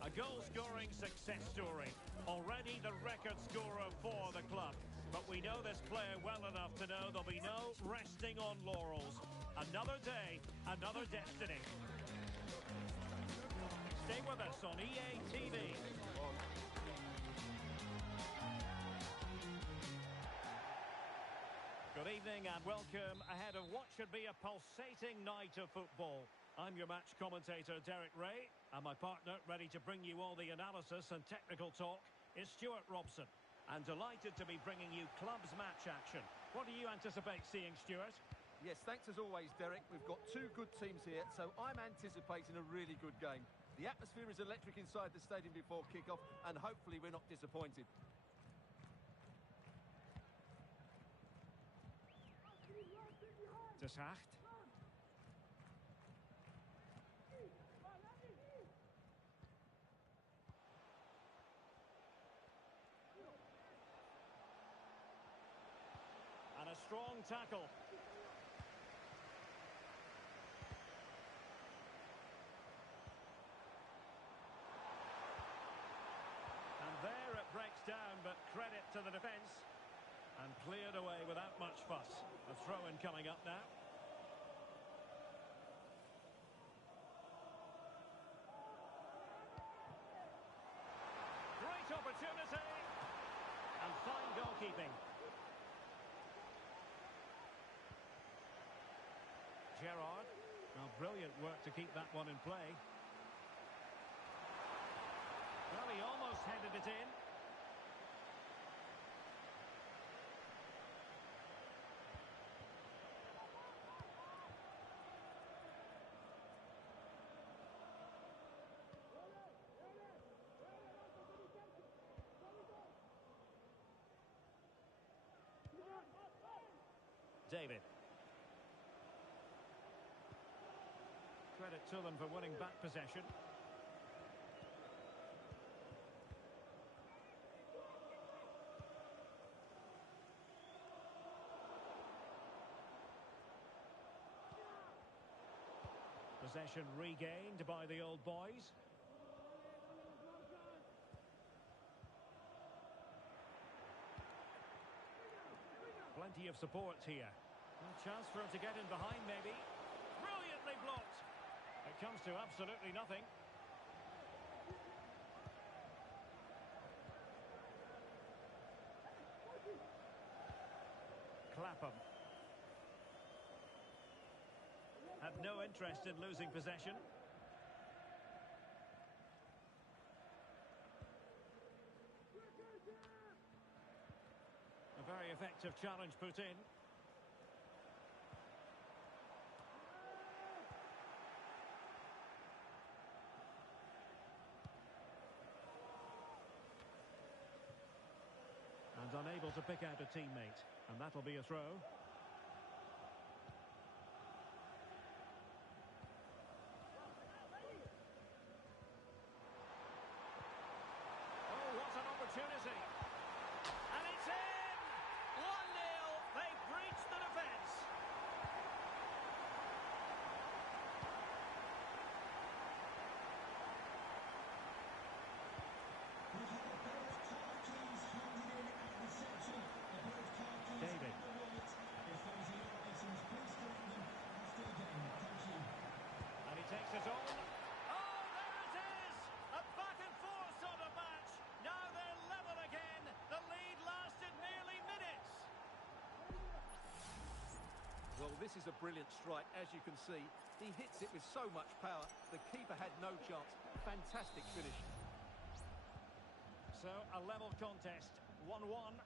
A goal-scoring success story. Already the record scorer for the club. But we know this player well enough to know there'll be no resting on laurels. Another day, another destiny. Stay with us on EA TV. Good evening and welcome ahead of what should be a pulsating night of football. I'm your match commentator, Derek Ray, and my partner, ready to bring you all the analysis and technical talk, is Stuart Robson. And delighted to be bringing you clubs match action. What do you anticipate seeing, Stuart? Yes, thanks as always, Derek. We've got two good teams here, so I'm anticipating a really good game. The atmosphere is electric inside the stadium before kick-off, and hopefully we're not disappointed. De Sacht. And a strong tackle. And there it breaks down, but credit to the defence. And cleared away without much fuss. A throw-in coming up now. Great opportunity. And fine goalkeeping. Gerrard. Well, brilliant work to keep that one in play. Well, he almost headed it in. David. Credit to them for winning back possession. Possession regained by the old boys. plenty of support here. A chance for him to get in behind, maybe. Brilliantly blocked. It comes to absolutely nothing. Clapham. Had no interest in losing possession. A very effective challenge put in. And unable to pick out a teammate. And that'll be a throw. Oh, what an opportunity. And it's in! 1-0. They've breached the defence. David. And he takes it on. Oh, there it is! A back and forth sort of match. Now they're level again. The lead lasted nearly minutes. Well, this is a brilliant strike, as you can see. He hits it with so much power. The keeper had no chance. Fantastic finish. So, a level contest. 1-1.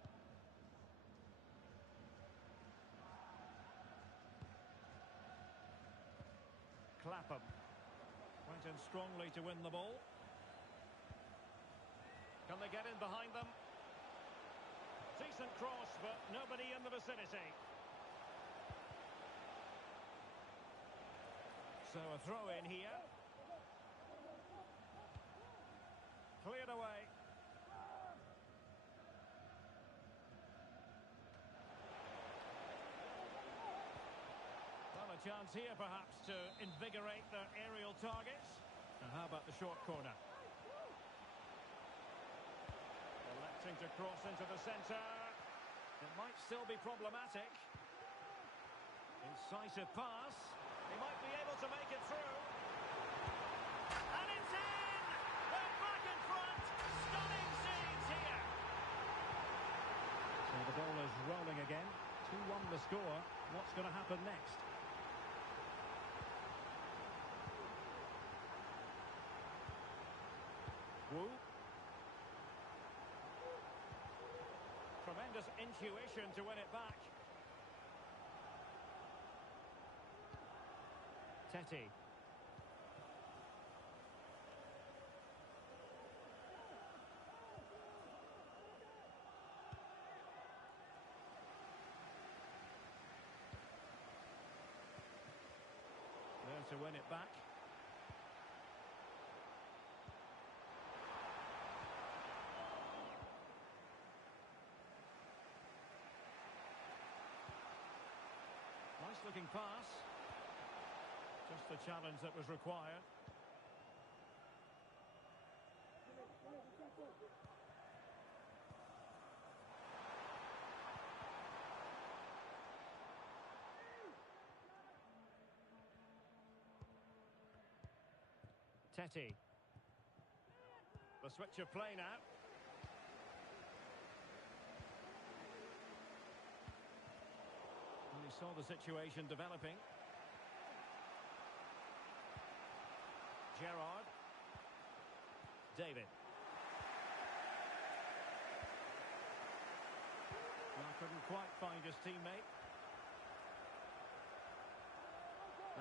Clapham went in strongly to win the ball. Can they get in behind them? Decent cross, but nobody in the vicinity. So a throw in here. Cleared away. Well, a chance here perhaps to invigorate their aerial targets. And how about the short corner? Electing to cross into the centre. It might still be problematic. Incisive pass. He might be able to make it through. And it's in! They're back in front. Stunning scenes here. So the ball is rolling again. 2-1 the score. What's going to happen next? Wu. Tremendous intuition to win it back. Teti. There to win it back. Nice looking pass. Just the challenge that was required. Teti. The switch of play now. And he saw the situation developing. Gerrard. David. Well, couldn't quite find his teammate.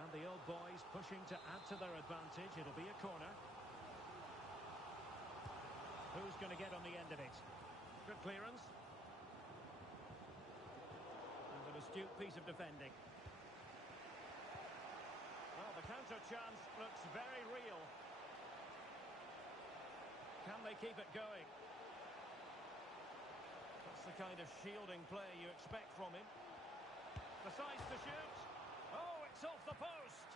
And the old boys pushing to add to their advantage. It'll be a corner. Who's going to get on the end of it? Good clearance. And an astute piece of defending. Well, the counter chance looks very real. Can they keep it going? That's the kind of shielding play you expect from him. Decides to shoot. Oh, it's off the post.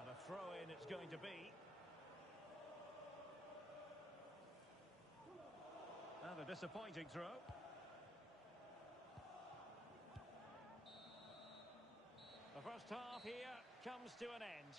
And a throw-in it's going to be. And a disappointing throw. first half here comes to an end.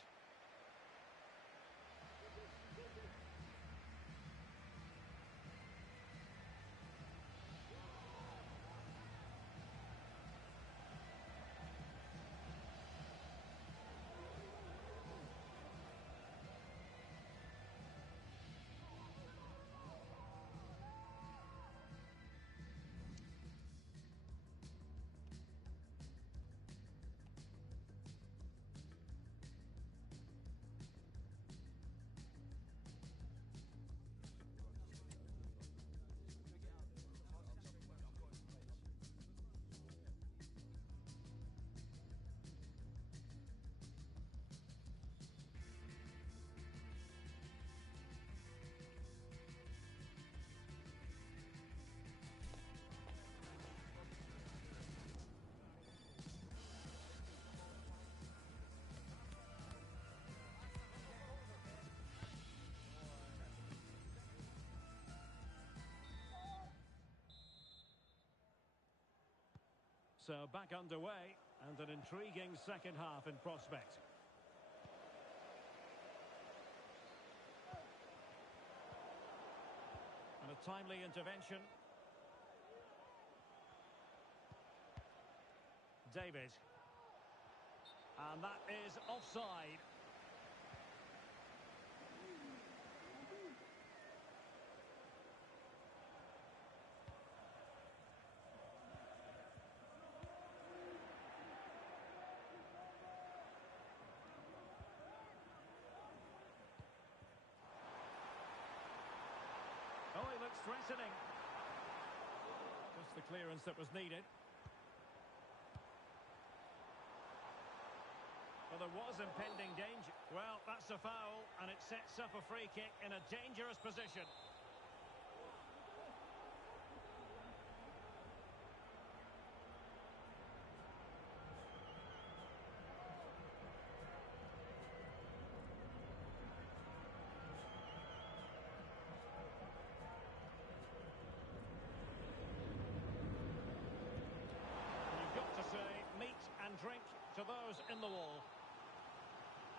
So back underway, and an intriguing second half in prospect. And a timely intervention. David. And that is offside. Oh, he looks threatening. Just the clearance that was needed. Well, there was impending danger. Well, that's a foul, and it sets up a free kick in a dangerous position. You've got to say meat and drink to those in the wall.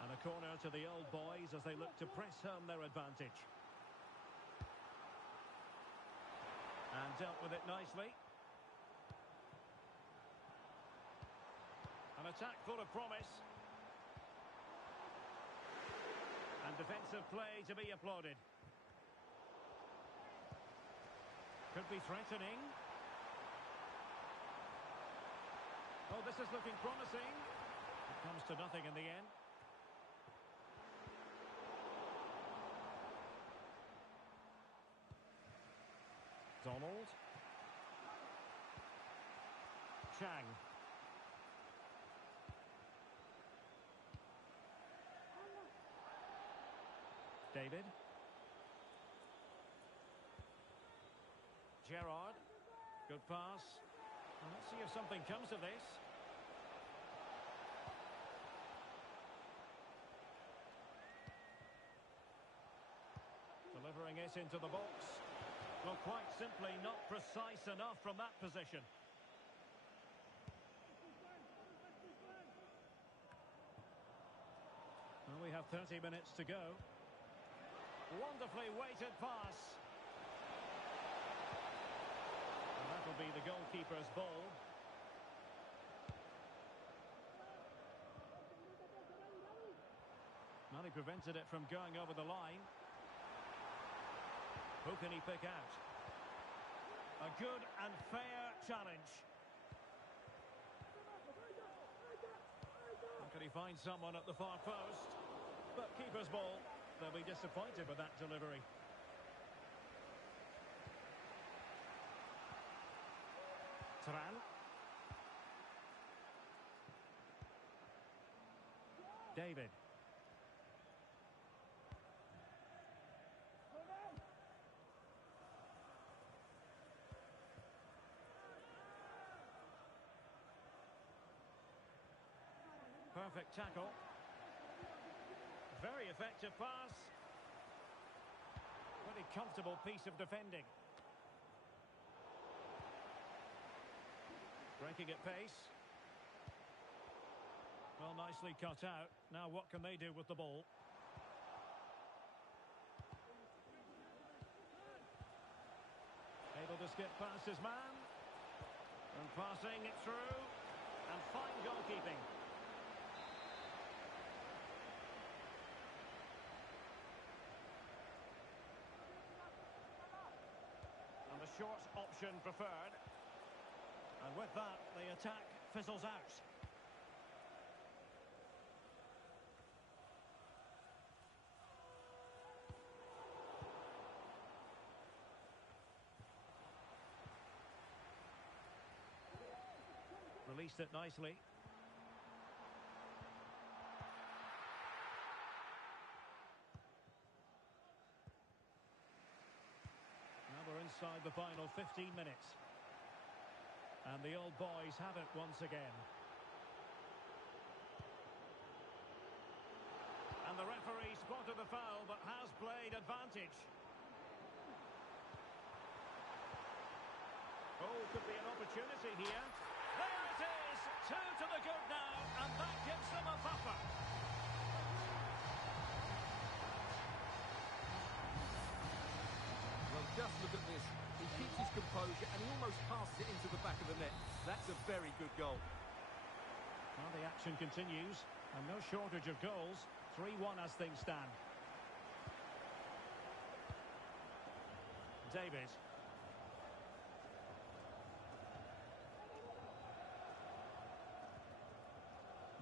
And a corner to the old boys as they look to press home their advantage. And dealt with it nicely. An attack full of promise. And defensive play to be applauded. Could be threatening. Oh, this is looking promising. It comes to nothing in the end. Donald. Chang. David. Gerrard. Good pass. Well, let's see if something comes of this. Delivering it into the box. Well, quite simply not precise enough from that position. Well, we have 30 minutes to go. Wonderfully weighted pass. And that'll be the goalkeeper's ball. Well, he prevented it from going over the line. Who can he pick out? A good and fair challenge. Can he find someone at the far post? But keeper's ball. They'll be disappointed with that delivery. Tran. David. Perfect tackle. Very effective pass. Really comfortable piece of defending. Breaking at pace. Well, nicely cut out. Now what can they do with the ball? Able to skip past his man. And passing it through. And fine goalkeeping. And the short option preferred. And with that, the attack fizzles out. Released it nicely. Now we're inside the final 15 minutes. And the old boys have it once again. And the referee spotted the foul but has played advantage. Oh, could be an opportunity here. There it is! 2 to the good now, and that gives them a buffer. Well, just look at this. He keeps his composure and he almost passes it into the back of the net. That's a very good goal. Well, the action continues, and no shortage of goals. 3-1 as things stand. David.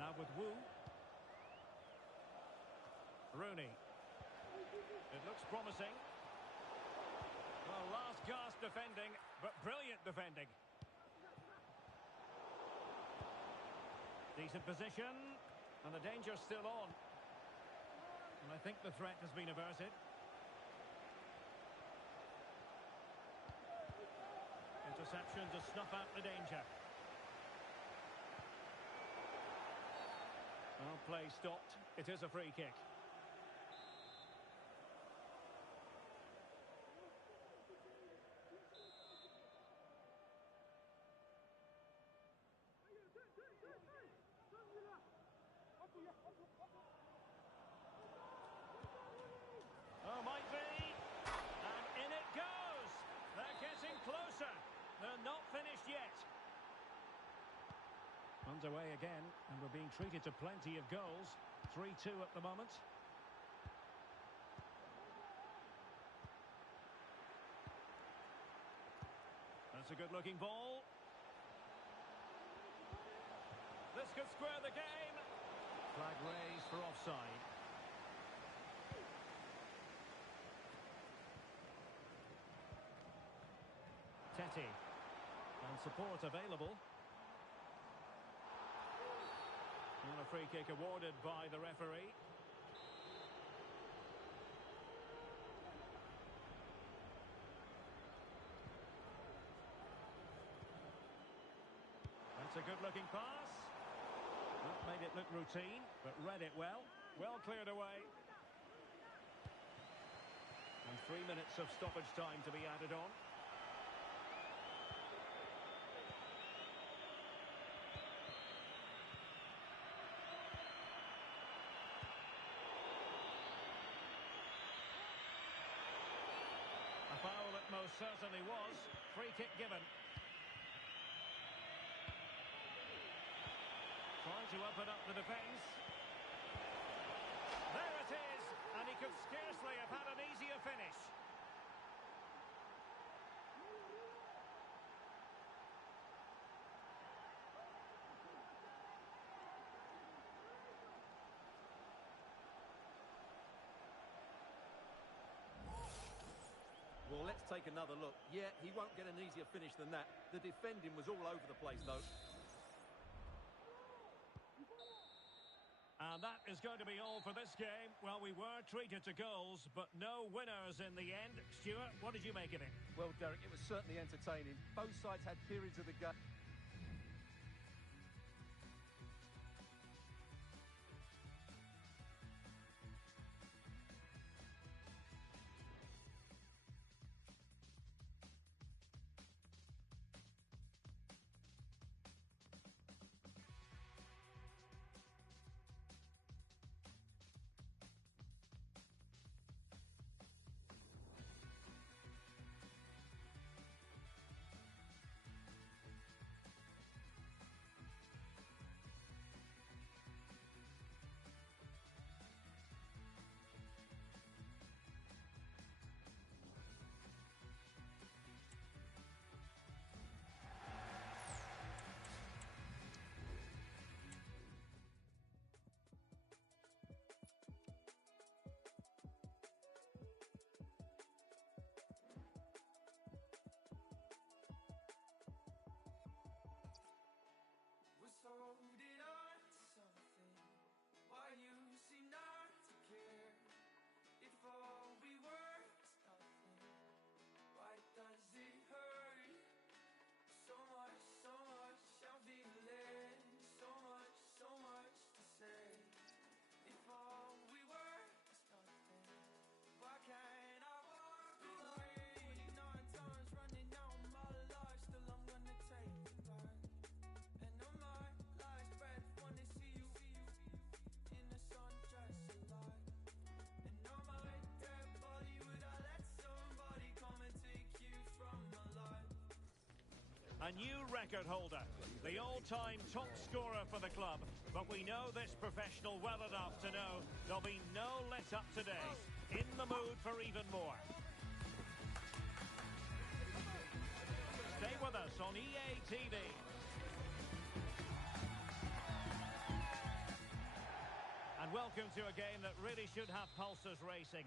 Now with Wu. Rooney. It looks promising. Well, last gasp defending, but brilliant defending. Decent position, and the danger's still on. And I think the threat has been averted. Interception to snuff out the danger. Well, play stopped. It is a free kick. Oh, might be. And in it goes. They're getting closer. They're not finished yet. Underway again, and we're being treated to plenty of goals. 3-2 at the moment. That's a good-looking ball. This could square the game. Flag raised for offside. Teti. And support available. And a free kick awarded by the referee. That's a good-looking pass. That made it look routine, but read it well. Well cleared away. And 3 minutes of stoppage time to be added on. A foul it most certainly was. Free kick given. Trying to open up the defence. There it is, and he could scarcely have had an easier finish. Well, let's take another look. Yeah, he won't get an easier finish than that. The defending was all over the place, though. And that is going to be all for this game. Well, we were treated to goals, but no winners in the end. Stuart, what did you make of it? Well, Derek, it was certainly entertaining. Both sides had periods of the game. A new record holder, the all-time top scorer for the club. But we know this professional well enough to know there'll be no let-up today. In the mood for even more. Stay with us on EA TV. And welcome to a game that really should have pulses racing.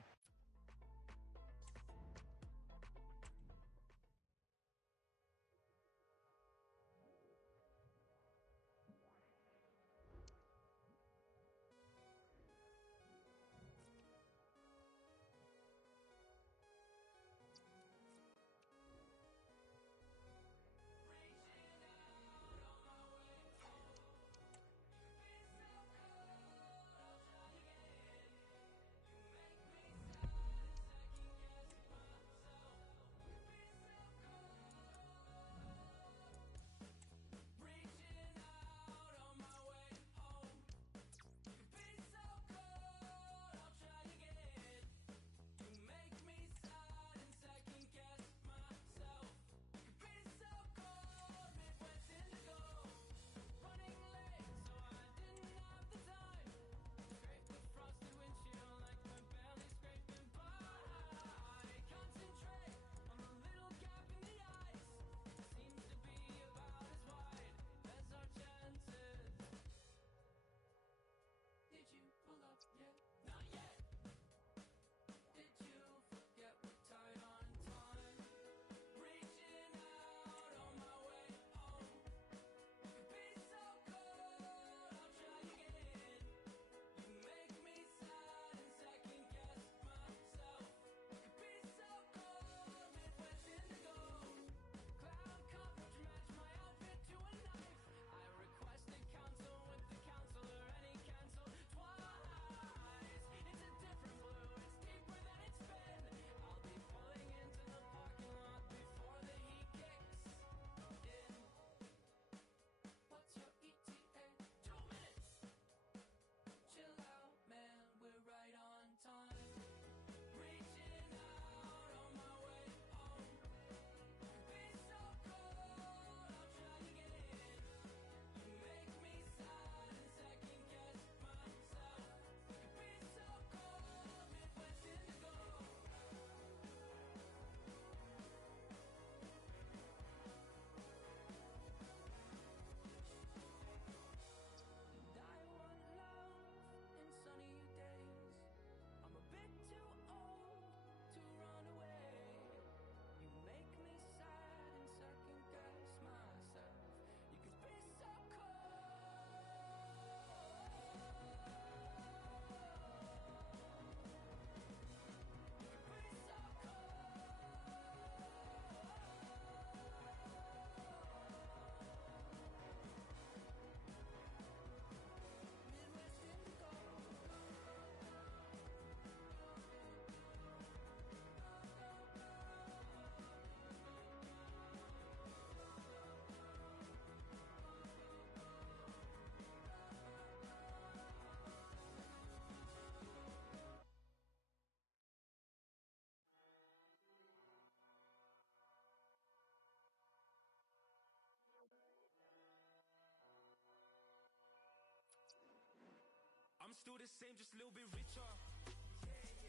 I'm still the same, just a little bit richer.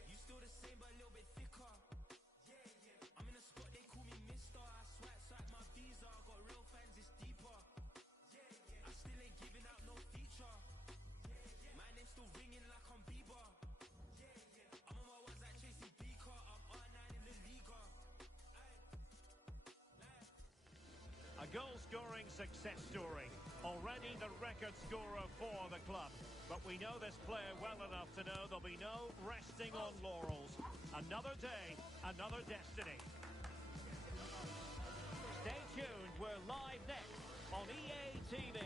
You still the same, but a little bit thicker. I'm in a spot, they call me Mister. I swipe my visa, got real fans, it's deeper. I still ain't giving out no feature. My name's still ringing like I'm Bieber. I'm on my ones like chasing Beaker. I'm R9 in the Liga. A goal-scoring success story. Already the record scorer for the club. But we know this player well enough to know there'll be no resting on laurels. Another day, another destiny. Stay tuned, we're live next on EA TV.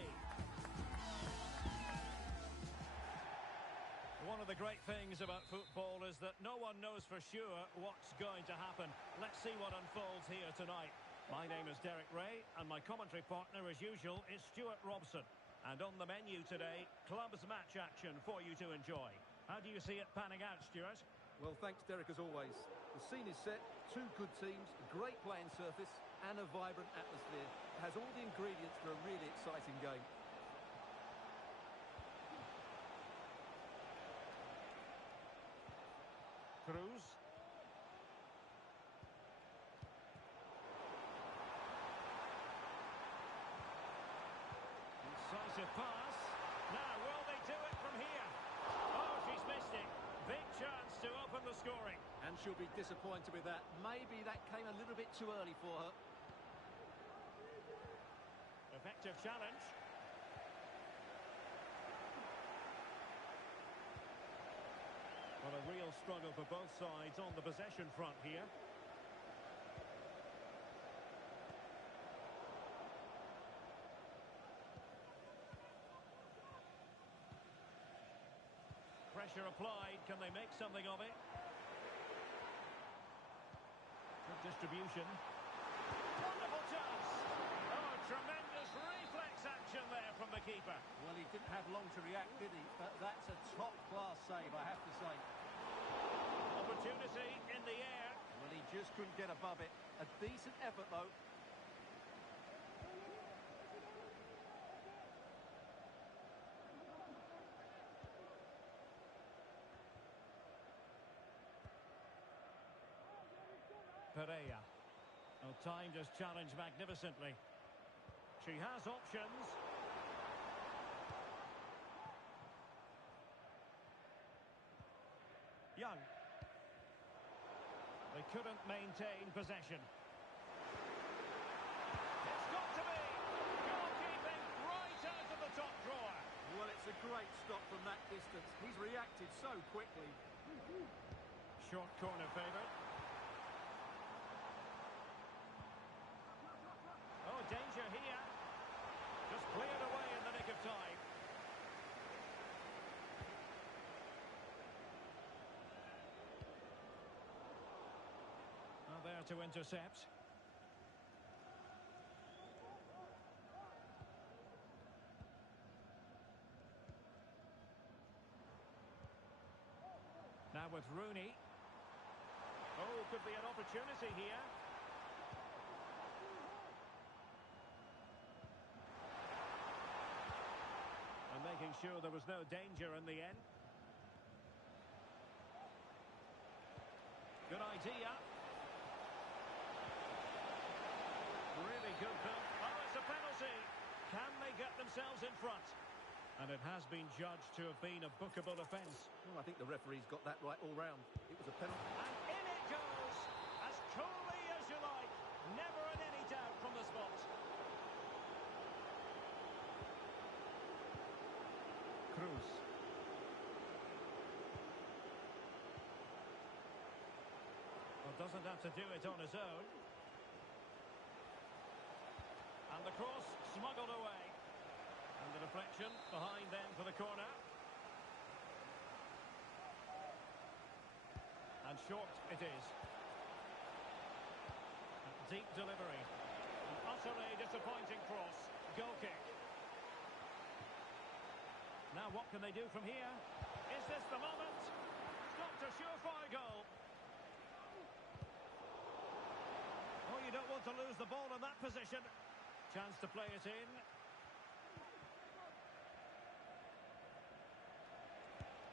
One of the great things about football is that no one knows for sure what's going to happen. Let's see what unfolds here tonight. My name is Derek Ray, and my commentary partner, as usual, is Stuart Robson. And on the menu today, clubs match action for you to enjoy. How do you see it panning out, Stuart? Well, thanks, Derek, as always. The scene is set, two good teams, great playing surface, and a vibrant atmosphere. It has all the ingredients for a really exciting game. Cruz. Incisive pass. Now, will they do it from here? Oh, she's missed it. Big chance to open the scoring. And she'll be disappointed with that. Maybe that came a little bit too early for her. Effective challenge. Well, a real struggle for both sides on the possession front here. Pressure applied. Can they make something of it? Good distribution. Wonderful chance. Oh, tremendous reflex action there from the keeper. Well, he didn't have long to react, did he? But that's a top-class save, I have to say. Opportunity in the air. Well, he just couldn't get above it. A decent effort, though. Pereira. Oh, timed his challenge magnificently. She has options. Young. They couldn't maintain possession. It's got to be. Goalkeeping right out of the top drawer. Well, it's a great stop from that distance. He's reacted so quickly. Short corner favoured. Oh, danger here. Just cleared away in the nick of time. Now there to intercept. Now with Rooney. Oh, could be an opportunity here. And making sure there was no danger in the end. Good idea. Really good build. Oh, it's a penalty. Can they get themselves in front? And it has been judged to have been a bookable offence. Well, I think the referee's got that right all round. It was a penalty. And in it goes, as coolly as you like. Never in any doubt from the spot. Cruz. Well, doesn't have to do it on his own. And the cross smuggled away. And the deflection behind them for the corner. And short it is. Deep delivery. An utterly disappointing cross. Goal kick. Now what can they do from here? Is this the moment? Stopped a surefire goal. Oh, you don't want to lose the ball in that position. Chance to play it in.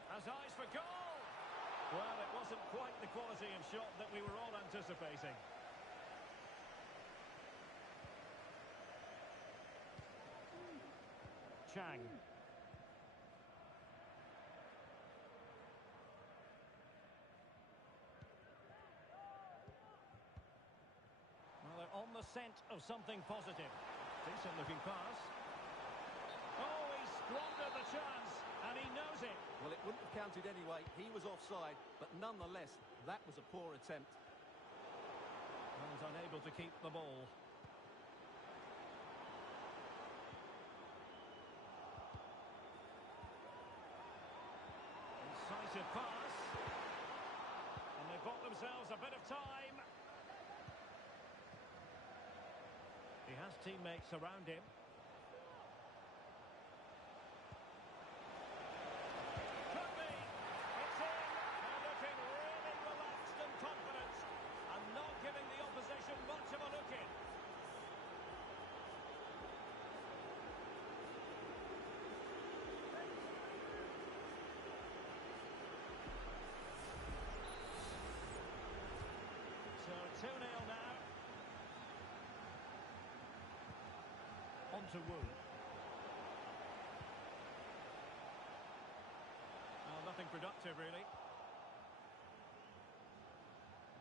Has eyes for goal. Well, it wasn't quite the quality of shot that we were all anticipating. Chang. Well, they're on the scent of something positive. Decent looking pass. Oh, he squandered the chance, and he knows it. Well, it wouldn't have counted anyway. He was offside, but nonetheless, that was a poor attempt. And was unable to keep the ball. Incisive pass. And they bought themselves a bit of time. He has teammates around him. Could be. It's in. They're looking really relaxed and confident. And not giving the opposition much of a look in. to Wu. Well, nothing productive, really.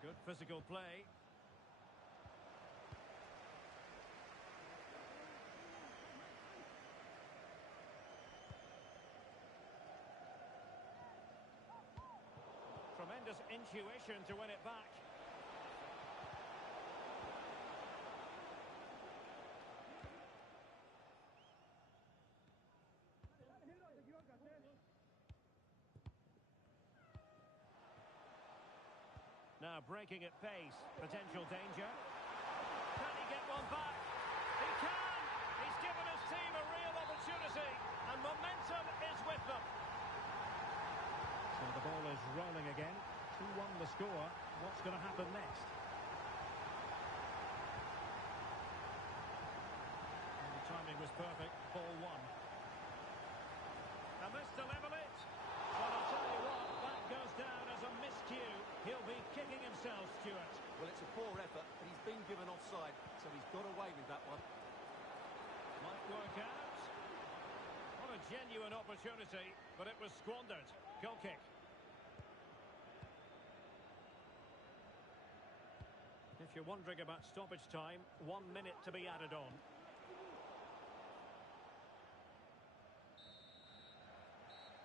Good physical play. Tremendous intuition to win it back. Now breaking at pace, potential danger. Can he get one back? He can! He's given his team a real opportunity, and momentum is with them. So the ball is rolling again. 2-1 the score. What's going to happen next? And the timing was perfect. Ball one. And this to level it. Well, I'll tell you what, that goes down as a miscue. He'll be kicking himself, Stuart. Well, it's a poor effort, but he's been given offside, so he's got away with that one. Might work out. What a genuine opportunity, but it was squandered. Goal kick. If you're wondering about stoppage time, 1 minute to be added on.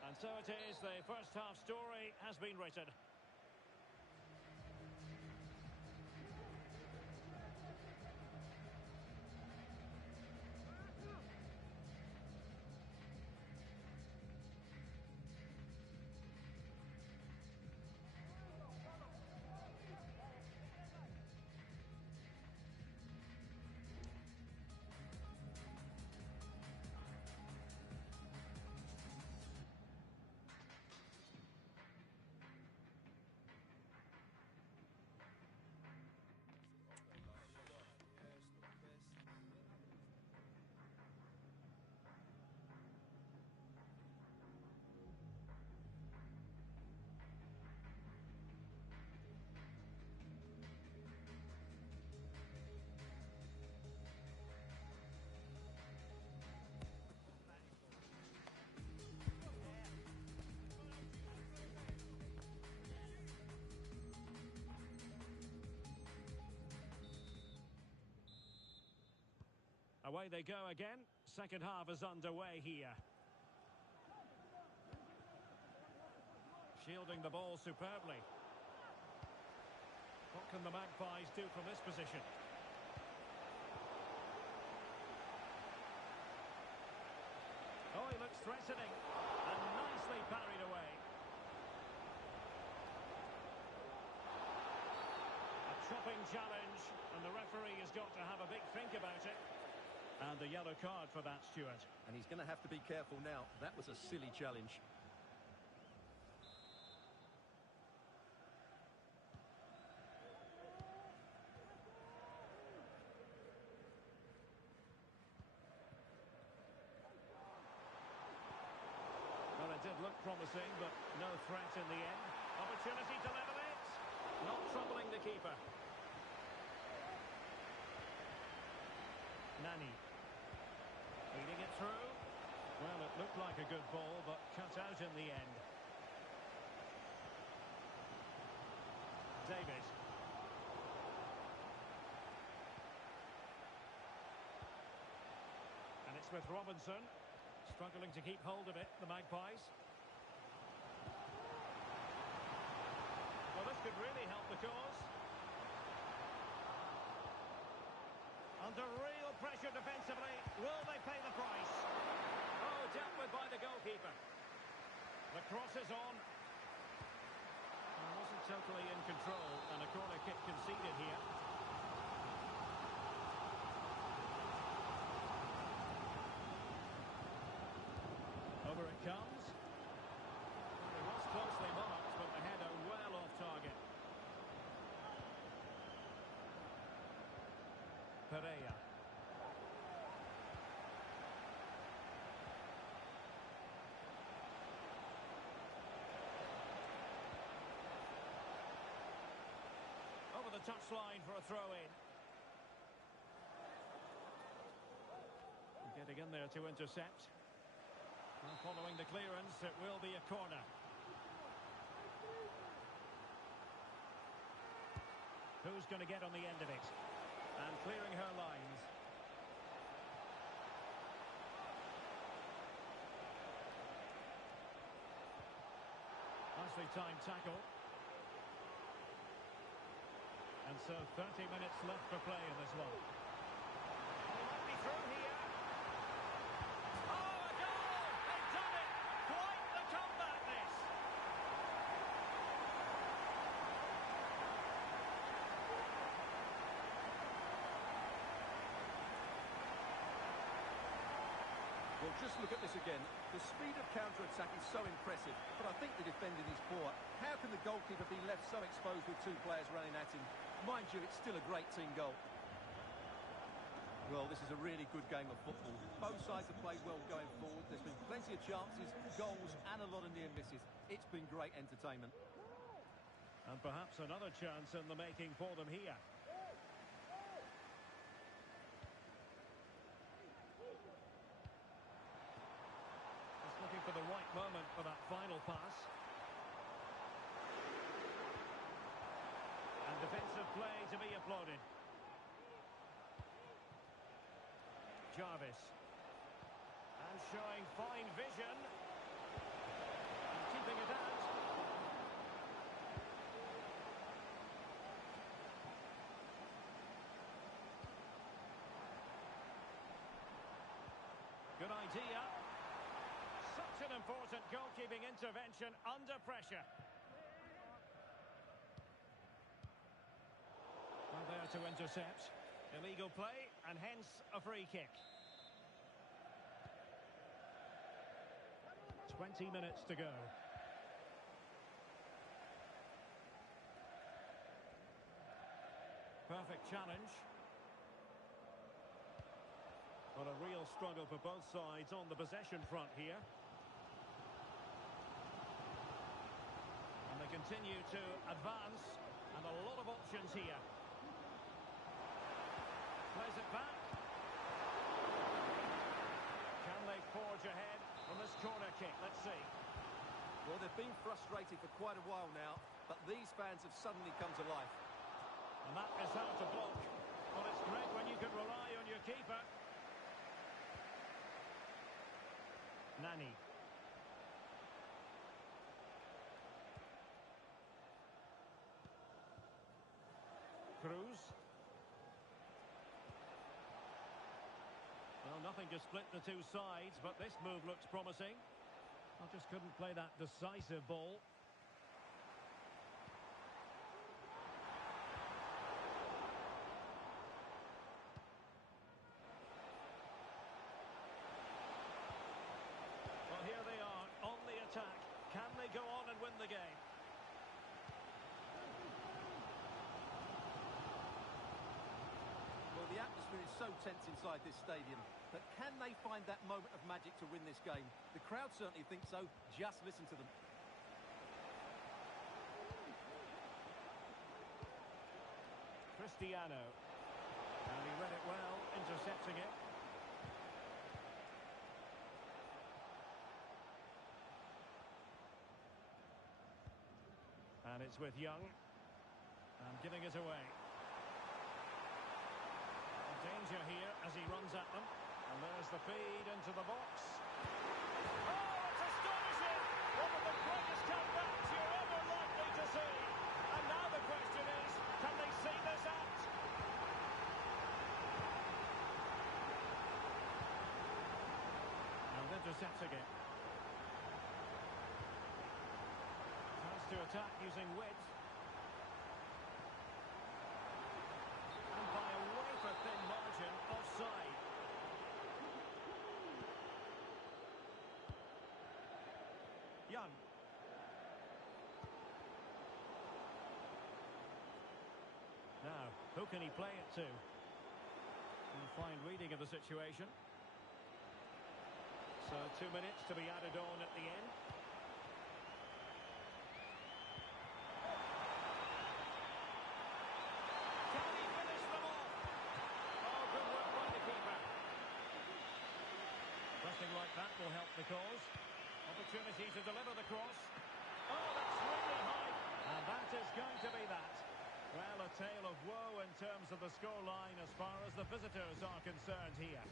And so it is, the first half story has been written. Away they go again. Second half is underway here. Shielding the ball superbly. What can the Magpies do from this position? Oh, he looks threatening. And nicely parried away. A chopping challenge, and the referee has got to have a big think about it. And a yellow card for that, Stuart. And he's going to have to be careful now. That was a silly challenge. Well, it did look promising, but no threat in the end. Opportunity to level it. Not troubling the keeper. Nani. Feeding it through. Well, it looked like a good ball, but cut out in the end. David. And it's with Robinson. Struggling to keep hold of it, the Magpies. Well, this could really help the cause. Under real pressure defensively, will they pay the price? Oh, dealt with by the goalkeeper. The cross is on. Wasn't totally in control, and a corner kick conceded here. Over it comes. It was closely marked, but the header well off target. Pereira. Over the touchline for a throw-in. Getting in there to intercept. And following the clearance, it will be a corner. Who's going to get on the end of it? And clearing her lines. Nicely timed tackle. And so 30 minutes left for play in this one. They might be through here. Oh, a goal! They've done it! Quite the comeback, this! Well, just look at this again. The speed of counter-attack is so impressive, but I think the defending is poor. How can the goalkeeper be left so exposed with two players running at him? Mind you, it's still a great team goal. Well, this is a really good game of football. Both sides have played well going forward. There's been plenty of chances, goals, and a lot of near misses. It's been great entertainment. And perhaps another chance in the making for them here. Just looking for the right moment for that final pass. And defensive play to be applauded. Jarvis. And showing fine vision. And keeping it out. Good idea. Such an important goalkeeping intervention under pressure. Well, there to intercept. Illegal play, and hence a free kick. 20 minutes to go. Perfect challenge. Well, a real struggle for both sides on the possession front here. And they continue to advance, and a lot of options here. Plays it back. Can they forge ahead from this corner kick? Let's see. Well, they've been frustrated for quite a while now, but these fans have suddenly come to life. And that is how to block. Well, it's great when you can rely on your keeper. Nani. Cruz. Well, nothing to split the two sides, but this move looks promising. I just couldn't play that decisive ball. Well, here they are on the attack. Can they go on and win the game? Well, the atmosphere is so tense inside this stadium, but can they find that moment of magic to win this game? The crowd certainly think so. Just listen to them. Cristiano. And he read it well, intercepting it. And it's with Young. And giving it away. Danger here as he runs at them. And there's the feed into the box. Oh, it's astonishing! One of the greatest comebacks you're ever likely to see. And now the question is, can they see this out? And intercepting it. Chance to attack using width. And by a wafer-thin margin, offside. Young. Now, who can he play it to? And fine reading of the situation. So 2 minutes to be added on at the end. Can he finish them off? Oh, good work by the keeper. calls. Opportunity to deliver the cross. Oh, that's really high. And that is going to be that. Well, a tale of woe in terms of the scoreline as far as the visitors are concerned here.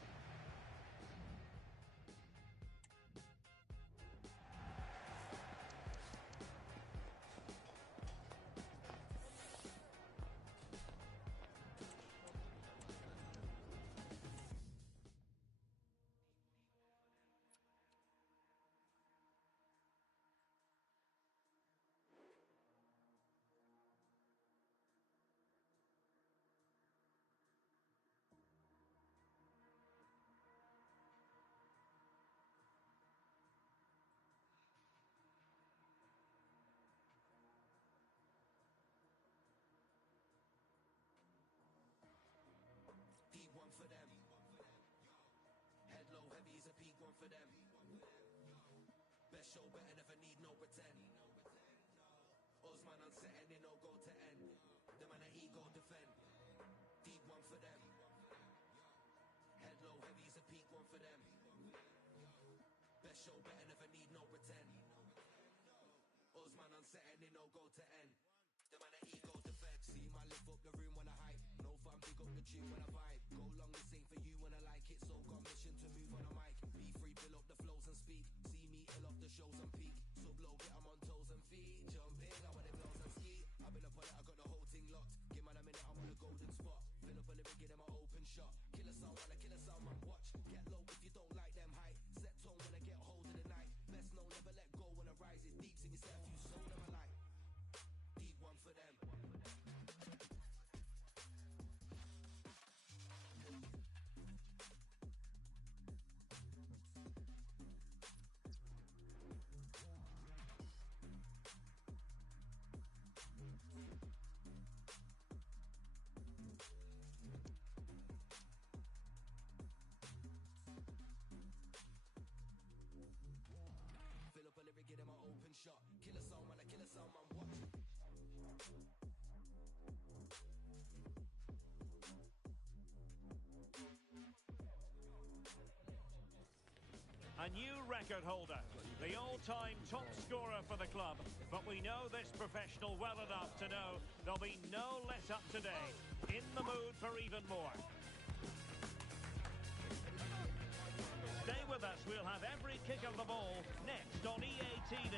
Peak one for them. Head low heavy is a peak one for them. Best show better never need no pretend. Osman unsetting, they no go to end. The man that ego defend. Deep one for them. Head low heavy is a peak one for them. Best show better never need no pretend. Osman unsetting, they no go to end. The man that ego defend. See my lift up the room when I hype. No fun, big up the tune when I vibe. Go long, this ain't for you when I like it. So got mission to move on a mic. Be free, fill up the flows and speak. See me ill off the shows and peak. Sub low, get 'em on toes and feet. Jump in, I want it blows and ski. I've been up on it, I got the whole thing locked. Give man a minute, I'm on the golden spot. Fill up a lyric, get them an open shot. Kill a sound, wanna kill a sound, man, watch. Get low if you don't like them height. Set tone when I get hold of the night. Best know, never let go when I rise. It's deep, sing you set a few soul of my life. Deep one for them. Fill up a lyric, get him an open shot. Kill a sound, man, I kill a sound, man, watch. A new record holder, the all-time top scorer for the club. But we know this professional well enough to know there'll be no let-up today. In the mood for even more. Stay with us, we'll have every kick of the ball next on EA TV.